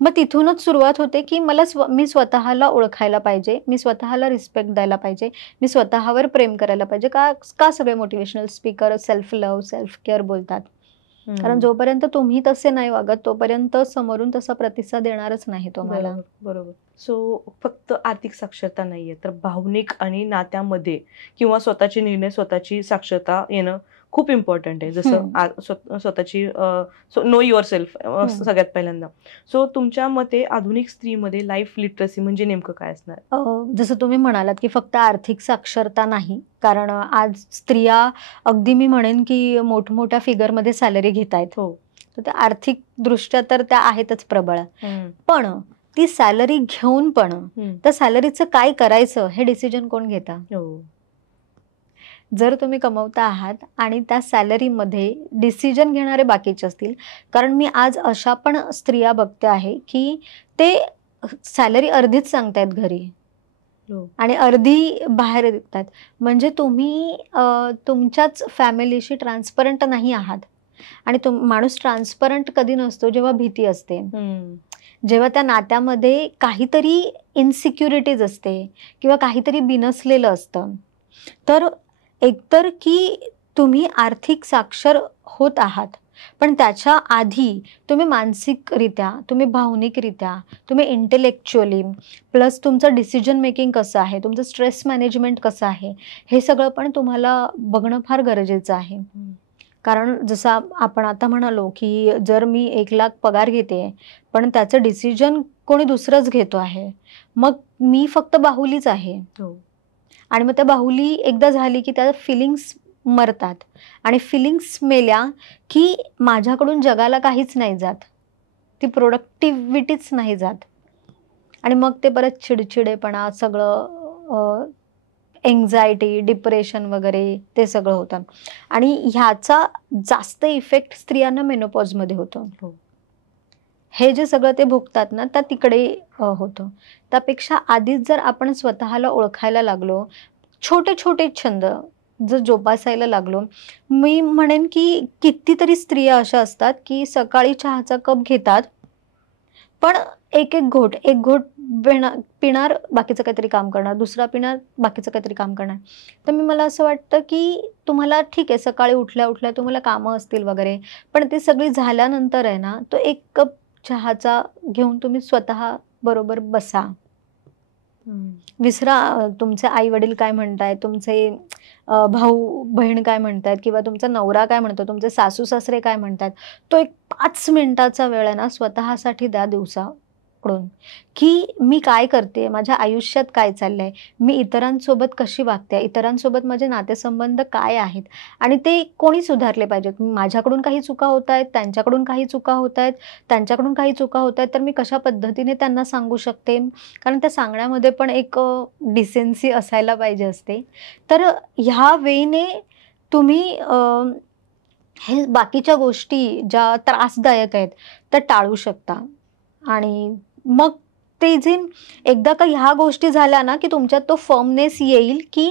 मग तिथूनच सुरुवात होते की मी स्वतःला ओळखायला पाहिजे, मी स्वतःला रिस्पेक्ट द्यायला पाहिजे, मी स्वतःवर प्रेम करायला पाहिजे. का सगळे motivational speaker self love, self care बोलतात? कारण जोपर्यंत तुम्ही तसे नाही वागत तोपर्यंत समोरून तसा प्रतिसाद देणारच नाही तुम्हाला. बरोबर. सो फक्त आर्थिक साक्षरता नाहीये, तर भावनिक आणि नात्यामध्ये किंवा स्वतःचे निर्णय, स्वतःची साक्षरता येणं खूप इम्पॉर्टंट आहे. जसं स्वतःची नो युअर सेल्फ सगळ्यात पहिल्यांदा. सो तुमच्या मते आधुनिक स्त्रीमध्ये लाईफ लिटरसी म्हणजे नेमकं काय असणार? जसं तुम्ही म्हणालात की फक्त आर्थिक साक्षरता नाही, कारण आज स्त्रिया अगदी मी म्हणेन की मोठमोठ्या फिगरमध्ये सॅलरी घेत आहेत. हो. तर त्या आर्थिक दृष्ट्या तर त्या आहेतच प्रबळ, पण ती सॅलरी घेऊन पण त्या सॅलरीचं काय करायचं हे डिसिजन कोण घेता? जर तुम्ही कमवता आहात आणि त्या सॅलरीमध्ये डिसिजन घेणारे बाकीचे असतील, कारण मी आज अशा पण स्त्रिया बघते आहे की ते सॅलरी अर्धीच सांगतायत घरी आणि अर्धी बाहेर देतात. म्हणजे तुम्ही तुमच्याच फॅमिलीशी ट्रान्सपरंट नाही आहात. आणि माणूस ट्रान्सपरंट कधी नसतो जेव्हा भीती असते, जेव्हा त्या नात्यामध्ये काहीतरी इन्सिक्युरिटीज असते किंवा काहीतरी बिनसलेलं असतं. तर एकतर की तुम्ही आर्थिक साक्षर होत आहात, पण त्याच्या आधी तुम्ही मानसिकरित्या, तुम्ही भावनिकरित्या, तुम्ही इंटेलेक्च्युअली, प्लस तुमचं डिसिजन मेकिंग कसं आहे, तुमचं स्ट्रेस मॅनेजमेंट कसं आहे, हे सगळं पण तुम्हाला बघणं फार गरजेचं आहे. कारण जसं आपण आता म्हणालो की जर मी 1 लाख पगार घेते पण त्याचं डिसिजन कोणी दुसरंच घेतो आहे, मग मी फक्त बाहुलीच आहे. आणि मग त्या बाहुली एकदा झाली की त्या फिलिंग्स मरतात आणि फिलिंग्स मेल्या की माझ्याकडून जगाला काहीच नाही जात, ती प्रोडक्टिव्हिटीच नाही जात. आणि मग ते परत चिडचिडेपणा, सगळं एन्झायटी, डिप्रेशन वगैरे ते सगळं होतं. आणि ह्याचा जास्त इफेक्ट स्त्रियांना मेनोपॉजमध्ये होतो. हे जे सगळं ते भोगतात ना, त्या तिकडे होतं. त्यापेक्षा आधीच जर आपण स्वतःला ओळखायला लागलो, छोटे छोटे छंद जर जोपासायला लागलो, मी म्हणेन की कितीतरी स्त्रिया अशा असतात की सकाळी चहाचा कप घेतात, पण एक घोट पिणार, बाकीचं काहीतरी काम करणार, दुसरा पिणार, बाकीचं काहीतरी काम करणार. तर मला असं वाटतं की तुम्हाला ठीक आहे, सकाळी उठल्या उठल्या तुम्हाला कामं असतील वगैरे, पण ते सगळी झाल्यानंतर आहे ना, तो 1 कप चहाचा घेऊन तुम्ही स्वतः बरोबर बसा. विसरा तुमचे आई वडील काय म्हणतायत, तुमचे भाऊ बहीण काय म्हणतायत किंवा तुमचा नवरा काय म्हणतो, तुमचे सासू सासरे काय म्हणतात. तो 5 मिनिटाचा वेळ आहे ना स्वतःसाठी द्या दिवसाकडून, की मी काय करते, माझ्या आयुष्यात काय चाललंय, मी इतरांसोबत कशी वागते, इतरांसोबत माझे नातेसंबंध काय आहेत आणि ते कोणी सुधारले पाहिजेत. माझ्याकडून काही चुका होत आहेत, त्यांच्याकडून काही चुका होत आहेत, त्यांच्याकडून काही चुका होत आहेत, तर मी कशा पद्धतीने त्यांना सांगू शकते, कारण त्या सांगण्यामध्ये पण एक डिसेन्सी असायला पाहिजे असते. तर ह्या वेळेने तुम्ही हे बाकीच्या गोष्टी ज्या त्रासदायक आहेत त्या टाळू शकता. आणि मग ते जे एकदा का ह्या गोष्टी झाल्या ना की तुमच्यात तो फर्मनेस येईल की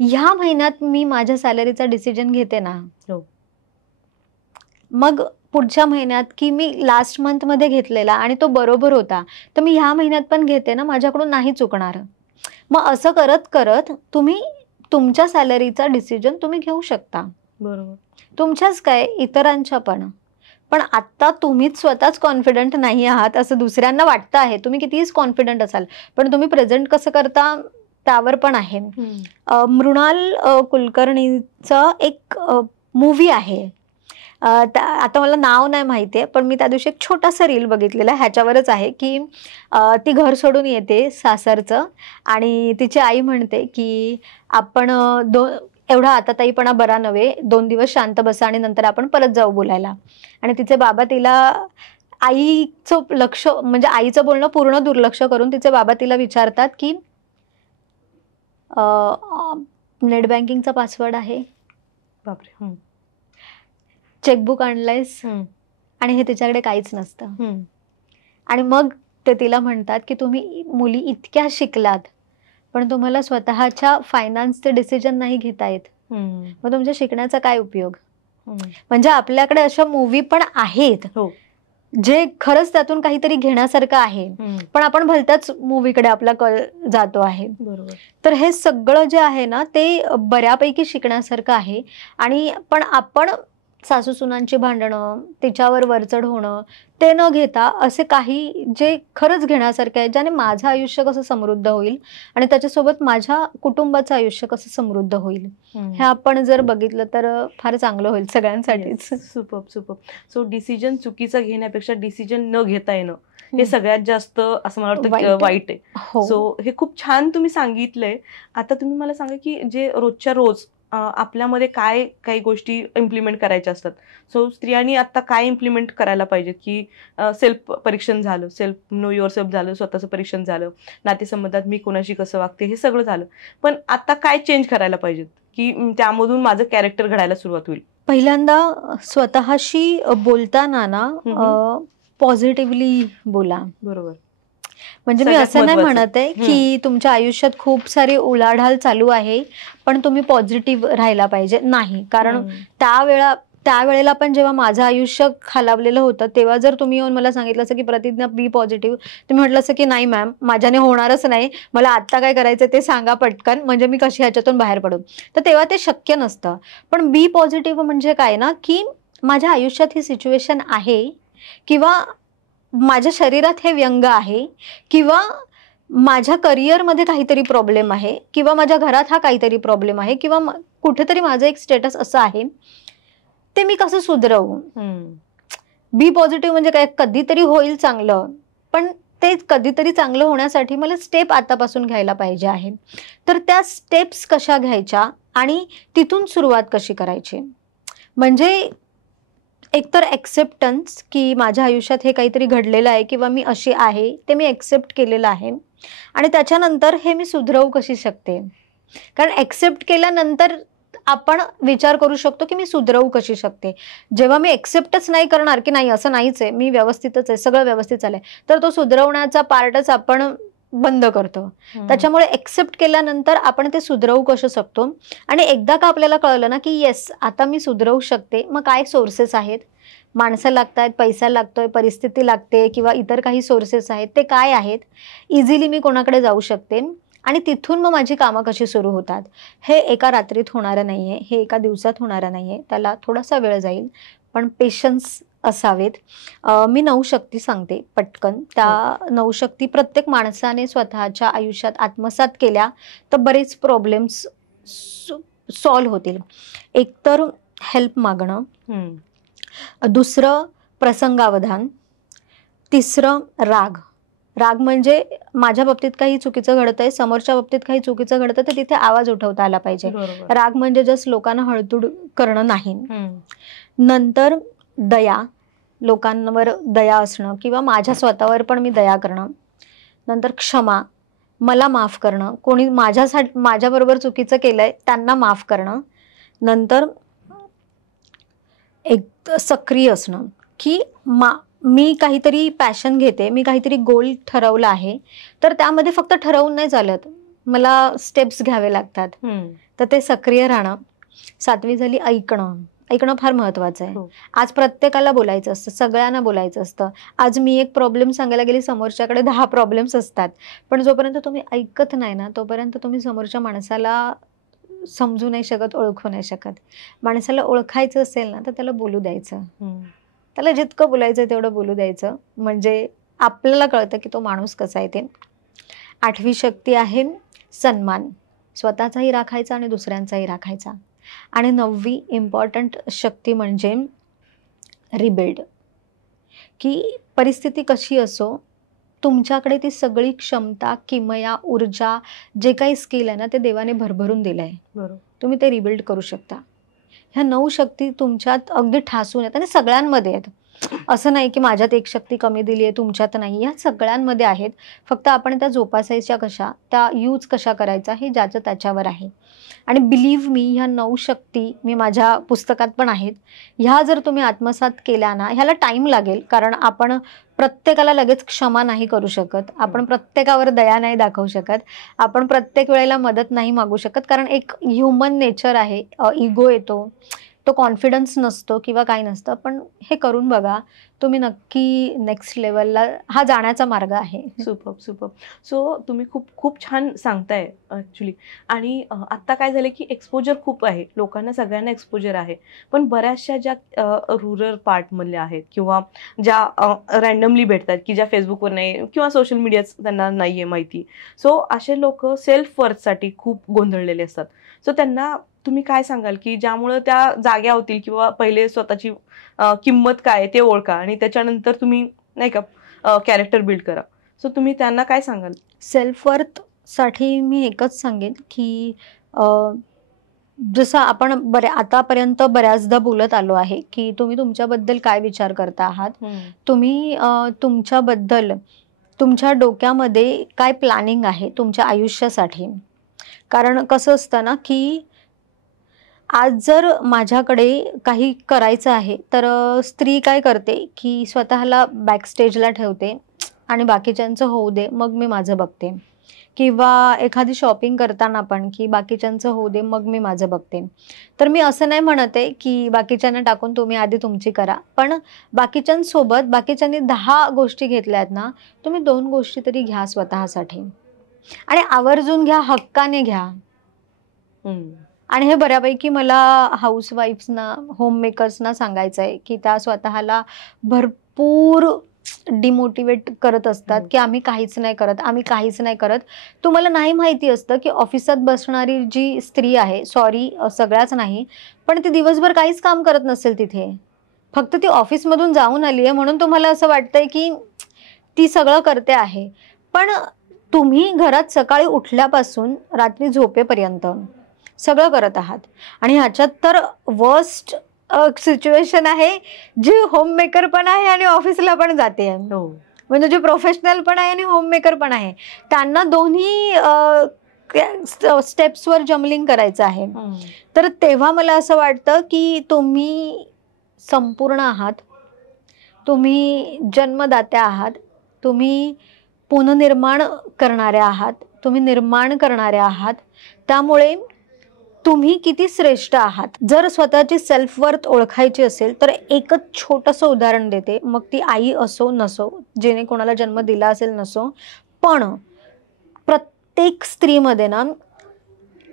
ह्या महिन्यात मी माझ्या सॅलरीचा डिसिजन घेते ना, मग पुढच्या महिन्यात की मी लास्ट मंथ मध्ये घेतलेला आणि तो बरोबर होता, तर मी ह्या महिन्यात पण घेते ना, माझ्याकडून नाही चुकणार. मग असं करत करत तुम्ही तुमच्या सॅलरीचा डिसिजन तुम्ही घेऊ शकता. बरोबर. तुमच्याच काय, इतरांच्या पण. पण आता तुम्हीच स्वतःच कॉन्फिडंट नाही आहात असं दुसऱ्यांना वाटतं आहे. तुम्ही कितीच कॉन्फिडंट असाल, पण तुम्ही प्रेझेंट कसं करता त्यावर पण आहे. मृणाल कुलकर्णीचं एक मूवी आहे, आता मला नाव नाही माहिती आहे, पण मी त्या दिवशी एक छोटासा रील बघितलेला ह्याच्यावरच आहे की ती घर सोडून येते सासरचं आणि तिची आई म्हणते की आपण एवढा आता ताईपणा बरा नव्हे, 2 दिवस शांत बसा आणि नंतर आपण परत जाऊ बोलायला. आणि तिचे बाबा तिला आईचं लक्ष, म्हणजे आईचं बोलणं पूर्ण दुर्लक्ष करून तिचे बाबा तिला विचारतात की नेट बँकिंगचा पासवर्ड आहे, बापरे, चेकबुक आणलंयस, आणि हे तिच्याकडे काहीच नसतं. आणि मग ते तिला म्हणतात की तुम्ही मुली इतक्या शिकलात पण तुम्हाला स्वतःच्या फायनान्सचे डिसिजन नाही घेता येत, मग तुमच्या शिकण्याचा काय उपयोग. म्हणजे आपल्याकडे अशा मूवी पण आहेत जे खरंच त्यातून काहीतरी घेण्यासारखं आहे, पण आपण भलत्याच मूवीकडे आपला कल जातो आहे. बरोबर. तर हे सगळं जे आहे ना ते बऱ्यापैकी शिकण्यासारखं आहे. आणि पण आपण सासू सुनांची भांडणं, तिच्यावर वरचढ होणं, ते न घेता असे काही जे खरंच घेण्यासारखे आहे, ज्याने माझं आयुष्य कसं समृद्ध होईल आणि त्याच्यासोबत माझ्या कुटुंबाचं आयुष्य कसं समृद्ध होईल, हे आपण जर बघितलं तर फार चांगलं होईल सगळ्यांसाठीच. Super super. सो डिसिजन चुकीचा घेण्यापेक्षा डिसिजन न घेता येणं हे सगळ्यात जास्त असं मला वाटतं वाईट आहे. सो हे खूप छान तुम्ही सांगितलंय. आता तुम्ही मला सांगा की जे रोजच्या रोज आपल्यामध्ये काय काही गोष्टी इम्प्लिमेंट करायच्या असतात. सो स्त्रियांनी आता काय इम्प्लिमेंट करायला पाहिजे की सेल्फ परीक्षण झालं, सेल्फ नो युअर सेल्फ झालं, स्वतःचं परीक्षण झालं, नातेसंबंधात मी कोणाशी कसं वागते हे सगळं झालं, पण आता काय चेंज करायला पाहिजेत की त्यामधून माझं कॅरेक्टर घडायला सुरुवात होईल? पहिल्यांदा स्वतःशी बोलताना ना पॉझिटिव्हली बोला. बरोबर. म्हणजे मी असं नाही म्हणत आहे की तुमच्या आयुष्यात खूप सारी उलाढाल चालू आहे पण तुम्ही पॉझिटिव्ह राहायला पाहिजे, नाही. कारण त्यावेळेला पण जेव्हा माझं आयुष्य खालावलेलं होतं तेव्हा जर तुम्ही येऊन मला सांगितलं असं की प्रतिज्ञा बी पॉझिटिव्ह, तुम्ही म्हटलं असं की नाही मॅम माझ्याने होणारच नाही, मला आत्ता काय करायचं ते सांगा पटकन, म्हणजे मी कशी ह्याच्यातून बाहेर पडू, तर तेव्हा ते शक्य नसतं. पण बी पॉझिटिव्ह म्हणजे काय ना, की माझ्या आयुष्यात ही सिच्युएशन आहे किंवा माझ्या शरीरात हे व्यंग आहे किंवा माझ्या करिअरमध्ये काहीतरी प्रॉब्लेम आहे किंवा माझ्या घरात हा काहीतरी प्रॉब्लेम आहे किंवा कुठेतरी माझं एक स्टेटस असं आहे, ते मी कसं सुधरवू. बी पॉझिटिव्ह म्हणजे काय, कधीतरी होईल चांगलं, पण ते कधीतरी चांगलं होण्यासाठी मला स्टेप आतापासून घ्यायला पाहिजे आहे. तर त्या स्टेप्स कशा घ्यायच्या आणि तिथून सुरुवात कशी करायची, म्हणजे एकतर एक्सेप्टन्स की माझ्या आयुष्यात हे काहीतरी घडलेलं आहे किंवा मी अशी आहे ते मी एक्सेप्ट केलेलं आहे आणि त्याच्यानंतर हे मी सुधरवू कशी शकते. कारण एक्सेप्ट केल्यानंतर आपण विचार करू शकतो की मी सुधरवू कशी शकते. जेव्हा मी एक्सेप्टच नाही करणार की नाही असं नाहीच आहे, मी व्यवस्थितच आहे, सगळं व्यवस्थित चाललंय, तर तो सुधरवण्याचा पार्टच आपण बंद करतो. त्याच्यामुळे एक्सेप्ट केल्यानंतर आपण ते सुधरवू कसं शकतो आणि एकदा का आपल्याला कळलं ना की येस आता मी सुधरवू शकते, मग काय सोर्सेस आहेत, माणसं लागतात, पैसा लागतोय, परिस्थिती लागते किंवा इतर काही सोर्सेस आहेत, ते काय आहेत, इझिली मी कोणाकडे जाऊ शकते आणि तिथून मग माझी कामं कशी सुरू होतात. हे एका रात्रीत होणारं नाहीये, हे एका दिवसात होणारं नाहीये, त्याला थोडासा वेळ जाईल, पण पेशन्स असावेत. मी 9 शक्ती सांगते पटकन. त्या 9 शक्ती प्रत्येक माणसाने स्वतःच्या आयुष्यात आत्मसात केल्या तर बरेच प्रॉब्लेम्स सॉल्व्ह होतील. एक तर हेल्प मागणं, दुसरं प्रसंगावधान, तिसरं राग. राग म्हणजे माझ्या बाबतीत काही चुकीचं घडतंय, समोरच्या बाबतीत काही चुकीचं घडतंय, तर तिथे आवाज उठवता आला पाहिजे. राग म्हणजे जस्ट लोकांना हळतूड करणं नाही. नंतर दया, लोकांवर दया असणं किंवा माझ्या स्वतःवर पण मी दया करणं. नंतर क्षमा, मला माफ करणं, कोणी माझ्याबरोबर चुकीचं केलंय त्यांना माफ करणं. नंतर एक सक्रिय असणं की मी काहीतरी पॅशन घेते, मी काहीतरी गोल ठरवला आहे, तर त्यामध्ये फक्त ठरवून नाही चालत, मला स्टेप्स घ्यावे लागतात, तर ते सक्रिय राहणं. 7वी झाली ऐकणं. ऐकणं फार महत्वाचं आहे. आज प्रत्येकाला बोलायचं असतं, सगळ्यांना बोलायचं असतं. आज मी एक प्रॉब्लेम सांगायला गेली, समोरच्याकडे 10 प्रॉब्लेम्स असतात, पण जोपर्यंत तुम्ही ऐकत नाही ना तोपर्यंत तुम्ही समोरच्या माणसाला समजू नाही शकत, ओळखू नाही शकत. माणसाला ओळखायचं असेल ना तर त्याला बोलू द्यायचं, त्याला जितकं बोलायचं तेवढं बोलू द्यायचं, म्हणजे आपल्याला कळतं की तो माणूस कसा आहे ते. 8वी शक्ती आहे सन्मान, स्वतःचाही राखायचा आणि दुसऱ्यांचाही राखायचा. आणि 9वी इम्पॉर्टंट शक्ती म्हणजे रिबिल्ड, की परिस्थिती कशी असो तुमच्याकडे ती सगळी क्षमता, किमया, ऊर्जा, जे काही स्किल आहे ना ते देवाने भरभरून दिलं आहे, तुम्ही ते रिबिल्ड करू शकता. ह्या 9 शक्ती तुमच्यात अगदी ठासून आहेत आणि सगळ्यांमध्ये आहेत. असं नाही की माझ्यात एक शक्ती कमी दिली आहे तुमच्यात नाही, ह्या सगळ्यांमध्ये आहेत. फक्त आपण त्या जोपासायच्या कशा, त्या यूज कशा करायचा हे ज्याचं त्याच्यावर आहे. आणि बिलीव्ह मी, ह्या 9 शक्ती मी माझ्या पुस्तकात पण आहेत, ह्या जर तुम्ही आत्मसात केल्या ना, ह्याला टाईम लागेल, कारण आपण प्रत्येकाला लगेच क्षमा नाही करू शकत, आपण प्रत्येकावर दया नाही दाखवू शकत, आपण प्रत्येक वेळेला मदत नाही मागू शकत, कारण एक ह्युमन नेचर आहे, इगो येतो, तो कॉन्फिडन्स नसतो किंवा काही नसतं, पण हे करून बघा, तुम्ही नक्की नेक्स्ट लेवलला हा जाण्याचा मार्ग आहे. सुपर. सो तुम्ही खूप खूप छान सांगताय ॲक्च्युली. आणि आत्ता काय झालं की एक्सपोजर खूप आहे, लोकांना सगळ्यांना एक्सपोजर आहे, पण बऱ्याचशा ज्या रुरल पार्टमधल्या आहेत किंवा ज्या रँडमली भेटतात की ज्या फेसबुकवर नाही किंवा सोशल मीडियाच त्यांना नाही आहे माहिती, सो असे लोक सेल्फ वर्थसाठी खूप गोंधळलेले असतात. सो त्यांना तुम्ही काय सांगाल की ज्यामुळं त्या जाग्या होतील किंवा पहिले स्वतःची किंमत काय ते ओळखा आणि त्याच्यानंतर तुम्ही नाही का कॅरेक्टर बिल्ड करा. सो तुम्ही त्यांना काय सांगाल? सेल्फ वर्थ साठी मी एकच सांगेन की जसं आपण आतापर्यंत बऱ्याचदा बोलत आलो आहे की तुम्ही तुमच्याबद्दल काय विचार करता आहात, तुम्ही तुमच्याबद्दल तुमच्या डोक्यामध्ये काय प्लॅनिंग आहे तुमच्या आयुष्यासाठी. कारण कसं असतं ना की आज जर माझ्याकडे काही करायचं आहे तर स्त्री काय करते की स्वतःला बॅकस्टेजला ठेवते आणि बाकीच्यांचं होऊ दे मग मी माझं बघते, किंवा एखादी शॉपिंग करताना पण की बाकीच्यांचं होऊ दे मग मी माझं बघते. तर मी असं नाही म्हणत आहे की बाकीच्यांना टाकून तुम्ही आधी तुमची करा, पण बाकीच्यांसोबत बाकीच्यांनी 10 गोष्टी घेतल्या आहेत ना, तुम्ही 2 गोष्टी तरी घ्या स्वतःसाठी आणि आवर्जून घ्या, हक्काने घ्या. आणि हे बऱ्यापैकी मला हाऊसवाईफ्सना, होममेकर्सना सांगायचं आहे की त्या स्वतःला भरपूर डिमोटिवेट करत असतात की आम्ही काहीच नाही करत. तुम्हाला नाही माहिती असतं की ऑफिसात बसणारी जी स्त्री आहे, सॉरी सगळ्याच नाही, पण ती दिवसभर काहीच काम करत नसेल तिथे, फक्त ती ऑफिसमधून जाऊन आली आहे म्हणून तुम्हाला असं वाटतंय की ती सगळं करते आहे. पण तुम्ही घरात सकाळी उठल्यापासून रात्री झोपेपर्यंत सगळं करत आहात. आणि ह्याच्यात तर वर्स्ट सिच्युएशन आहे, जी होममेकर पण आहे आणि ऑफिसला पण जाते, म्हणजे जे प्रोफेशनल पण आहे आणि होममेकर पण आहे, त्यांना दोन्ही स्टेप्सवर जमलिंग करायचं आहे. तर तेव्हा मला असं वाटतं की तुम्ही संपूर्ण आहात, तुम्ही जन्मदात्या आहात, तुम्ही पुनर्निर्माण करणाऱ्या आहात, तुम्ही निर्माण करणाऱ्या आहात. त्यामुळे तुम्ही किती श्रेष्ठ आहात. जर स्वतःची सेल्फ वर्थ ओळखायची असेल तर एकच छोटंसं उदाहरण देते, मग ती आई असो नसो, जेणे कोणाला जन्म दिला असेल नसो, पण प्रत्येक स्त्रीमध्ये ना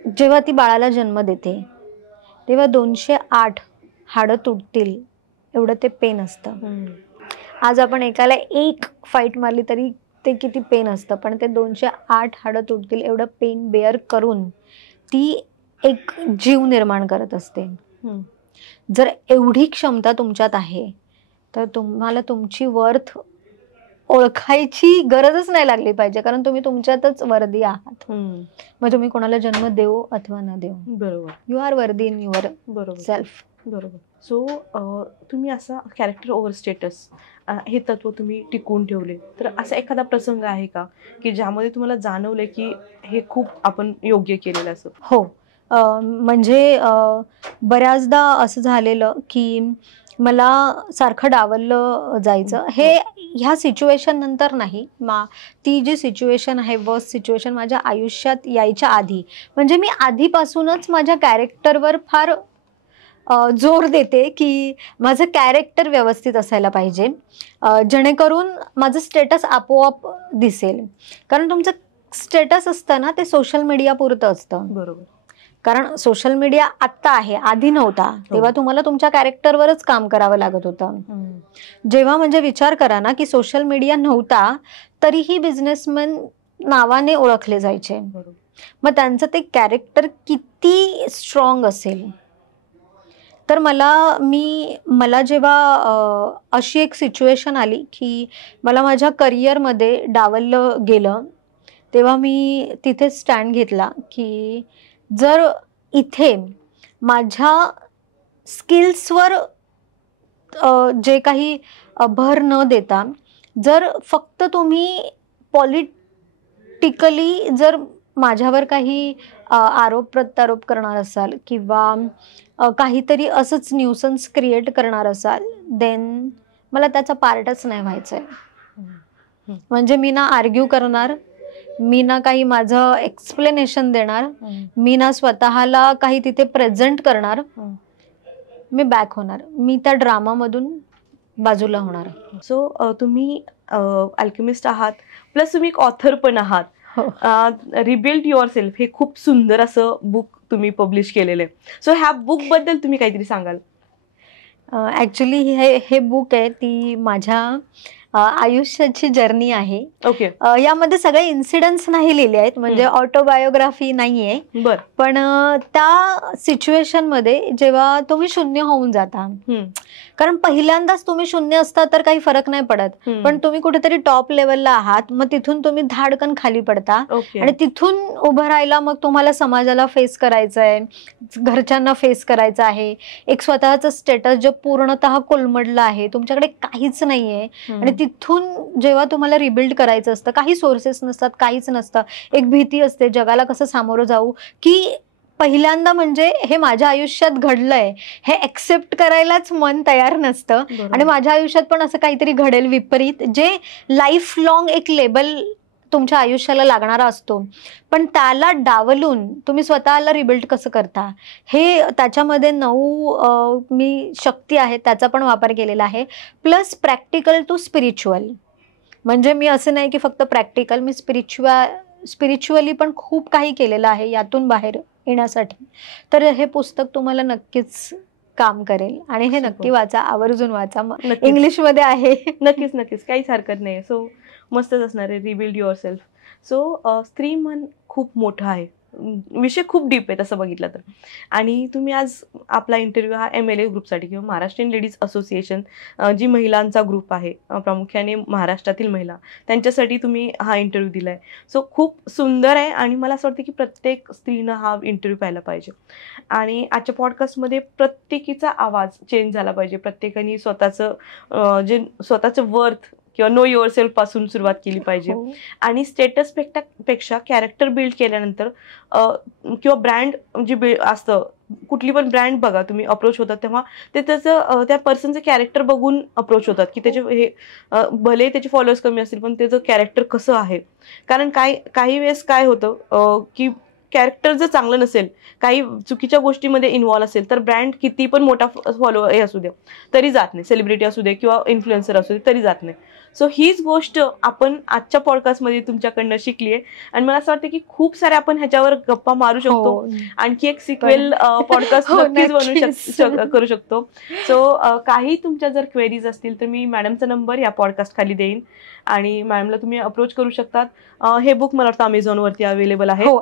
जेव्हा ती बाळाला जन्म देते तेव्हा 208 हाडं तुटतील एवढं ते पेन असतं. आज आपण एकाला एक फाईट मारली तरी ते किती पेन असतं, पण ते 208 हाडं तुटतील एवढं पेन बेअर करून ती एक जीव निर्माण करत असते. जर एवढी क्षमता तुमच्यात आहे तर तुम्हाला तुमची वर्थ ओळखायची गरजच नाही लागली पाहिजे, कारण तुम्ही तुमच्यातच वर्दी आहात. मग तुम्ही कोणाला जन्म देऊ अथवा न देऊ, बरोबर, you are worthy in your self. बरोबर. सो तुम्ही असा कॅरेक्टर ओव्हर स्टेटस हे तत्व तुम्ही टिकवून ठेवले, तर असा एखादा प्रसंग आहे का की ज्यामध्ये तुम्हाला जाणवले की हे खूप आपण योग्य केलेलं असं? हो, म्हणजे बऱ्याचदा असं झालेलं की मला सारखं डावललं जायचं. हे ह्या सिच्युएशन नंतर नाही, ती जी सिच्युएशन आहे, वर्स्ट सिच्युएशन माझ्या आयुष्यात यायच्या आधी, म्हणजे मी आधीपासूनच माझ्या कॅरेक्टरवर फार जोर देते की माझं कॅरेक्टर व्यवस्थित असायला पाहिजे, जेणेकरून माझं स्टेटस आपोआप दिसेल. कारण तुमचं स्टेटस असतं ना ते सोशल मीडिया पुरतं असतं. बरोबर. कारण सोशल मीडिया आत्ता आहे, आधी नव्हता. तेव्हा तुम्हाला तुमच्या कॅरेक्टरवरच काम करावं लागत होतं. जेव्हा म्हणजे विचार करा ना की सोशल मीडिया नव्हता तरीही बिझनेसमॅन नावाने ओळखले जायचे. मग त्यांचं ते कॅरेक्टर किती स्ट्रॉंग असेल. तर मला जेव्हा अशी एक सिच्युएशन आली की मला माझ्या करिअरमध्ये डावललं गेलं, तेव्हा मी तिथे स्टँड घेतला की जर इथे माझ्या स्किल्सवर जे काही भर न देता, जर फक्त तुम्ही पॉलिटिकली जर माझ्यावर काही आरोप प्रत्यारोप करणार असाल किंवा काहीतरी असंच न्यूसन्स क्रिएट करणार असाल, देन मला त्याचा पार्टच नाही व्हायचंय. म्हणजे मी ना आर्ग्यू करणार, मी ना काही माझं एक्सप्लेनेशन देणार, मी ना स्वतःला काही तिथे प्रेझेंट करणार. मी बॅक होणार, मी त्या ड्रामामधून बाजूला होणार. सो तुम्ही अल्केमिस्ट आहात, प्लस तुम्ही एक ऑथर पण आहात. हो. रिबिल्ड युअर सेल्फ हे खूप सुंदर असं बुक तुम्ही पब्लिश केलेलं आहे. सो ह्या बुक बद्दल तुम्ही काहीतरी सांगाल? ऍक्च्युली हे बुक आहे ती माझ्या आयुष्याची जर्नी आहे. ओके. यामध्ये सगळे इन्सिडेंट्स नाही लिहिले आहेत, म्हणजे ऑटोबायोग्राफी नाहीये. बर. पण त्या सिच्युएशन मध्ये जेव्हा तुम्ही शून्य होऊन जाता, कारण पहिल्यांदाच तुम्ही शून्य असता तर काही फरक नाही पडत, पण तुम्ही कुठेतरी टॉप लेवलला आहात, मग तिथून तुम्ही धाडकन खाली पडता आणि तिथून उभं राहायला मग तुम्हाला समाजाला फेस करायचं आहे, घरच्यांना फेस करायचं आहे, एक स्वतःचं स्टेटस जे पूर्णतः कोलमडलं आहे, तुमच्याकडे काहीच नाहीये. आणि तिथून जेव्हा तुम्हाला रिबिल्ड करायचं असतं, काही सोर्सेस नसतात, काहीच नसतं, एक भीती असते जगाला कसं सामोरं जाऊ, की पहिल्यांदा म्हणजे हे माझ्या आयुष्यात घडलंय हे एक्सेप्ट करायलाच मन तयार नसतं. आणि माझ्या आयुष्यात पण असं काहीतरी घडेल विपरीत, जे लाईफ लॉंग एक लेबल तुमच्या आयुष्याला लागणारा असतो, पण त्याला डावलून तुम्ही स्वतःला रिबिल्ड कसं करता, हे त्याच्यामध्ये 9 मी शक्ती आहेत त्याचा पण वापर केलेला आहे. प्लस प्रॅक्टिकल टू स्पिरिच्युअल, म्हणजे मी असं नाही की फक्त प्रॅक्टिकल, मी स्पिरिच्युअली पण खूप काही केलेलं आहे यातून बाहेर येण्यासाठी. तर हे पुस्तक तुम्हाला नक्कीच काम करेल आणि हे नक्की वाचा, आवर्जून वाचा. इंग्लिशमध्ये आहे. नक्कीच नक्कीच, काहीच हरकत नाही. सो मस्तच असणार आहे रिबिल्ड युअर सेल्फ. सो स्त्री मन खूप मोठं आहे, विषय खूप डीप आहे तसं बघितलं तर. आणि तुम्ही आज आपला इंटरव्ह्यू हा MLA ग्रुपसाठी किंवा महाराष्ट्रीयन लेडीज असोसिएशन, जी महिलांचा ग्रुप आहे प्रामुख्याने महाराष्ट्रातील महिला, त्यांच्यासाठी तुम्ही हा इंटरव्ह्यू दिलाय. सो खूप सुंदर आहे आणि मला असं वाटतं की प्रत्येक स्त्रीनं हा इंटरव्ह्यू पाहायला पाहिजे. आणि आजच्या पॉडकास्टमध्ये प्रत्येकीचा आवाज चेंज झाला पाहिजे, प्रत्येकाने स्वतःचं वर्थ किंवा नो युअर सेल्फ पासून सुरुवात केली पाहिजे. आणि स्टेटस पेक्षा कॅरेक्टर बिल्ड केल्यानंतर किंवा ब्रँड जी असतं, कुठली पण ब्रँड बघा तुम्ही अप्रोच होतात तेव्हा ते त्याचं त्या पर्सनचं कॅरेक्टर बघून अप्रोच होतात, की त्याचे हे भले त्याचे फॉलोअर्स कमी असतील पण त्याचं कॅरेक्टर कसं आहे. कारण काही वेळेस काय होतं की कॅरेक्टर जर चांगलं नसेल, काही चुकीच्या गोष्टीमध्ये इन्व्हॉल्व असेल, तर ब्रँड किती पण मोठा फॉलोअर असू दे तरी जात नाही, सेलिब्रिटी असू दे किंवा इन्फ्लुएन्सर असू दे तरी जात नाही. सो हीच गोष्ट आपण आजच्या पॉडकास्टमध्ये तुमच्याकडनं शिकली आहे आणि मला असं वाटतं की खूप सारे आपण ह्याच्यावर गप्पा मारू शकतो. आणखी एक सिक्वेल पॉडकास्ट नक्कीच करू शकतो. सो काही तुमच्या जर क्वेरीज असतील तर मी मॅडमचा नंबर या पॉडकास्ट खाली देईन आणि मॅडमला तुम्ही अप्रोच करू शकतात. हे बुक मला वाटतं अमेझॉनवरती अवेलेबल आहे. हो,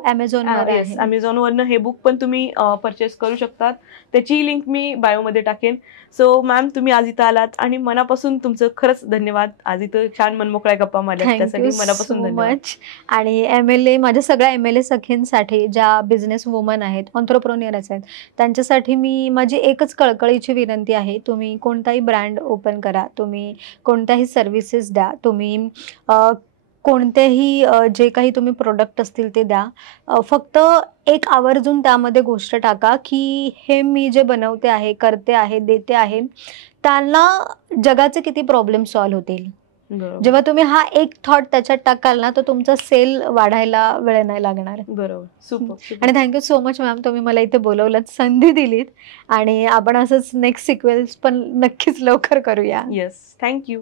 अमेझॉनवरनं हे बुक पण तुम्ही परचेस करू शकतात, त्याची लिंक मी बायोमध्ये टाकेन. सो मॅम, तुम्ही आज इथं आलात आणि मनापासून तुमचं खरंच धन्यवाद. आज इथं छान मनमोकळ्या गप्पा मारल्या, त्यासाठी मनापासून धन्यवाद. आणि MLA, माझ्या सगळ्या MLA सखींसाठी, ज्या बिझनेस वुमन आहेत, ऑन्ट्रप्रोनियर्स आहेत, त्यांच्यासाठी माझी एकच कळकळीची विनंती आहे, तुम्ही कोणताही ब्रँड ओपन करा, तुम्ही कोणत्याही सर्व्हिसेस द्या, तुम्ही कोणतेही जे काही तुम्ही प्रोडक्ट असतील ते द्या, फक्त एक आवर्जून त्यामध्ये गोष्ट टाका की हे मी जे बनवते आहे, करते आहे, देते आहे, त्यांना जगाचे किती प्रॉब्लेम सॉल्व्ह होतील. जेव्हा तुम्ही हा एक थॉट त्याच्यात टाकाल ना, तर तुमचा सेल वाढायला वेळ नाही लागणार. बरोबर, सुपर. आणि थँक्यू सो मच मॅम, तुम्ही मला इथे बोलवलं, संधी दिलीत आणि आपण असंच नेक्स्ट सिक्वेल्स पण नक्कीच लवकर करूया. Yes, thank you.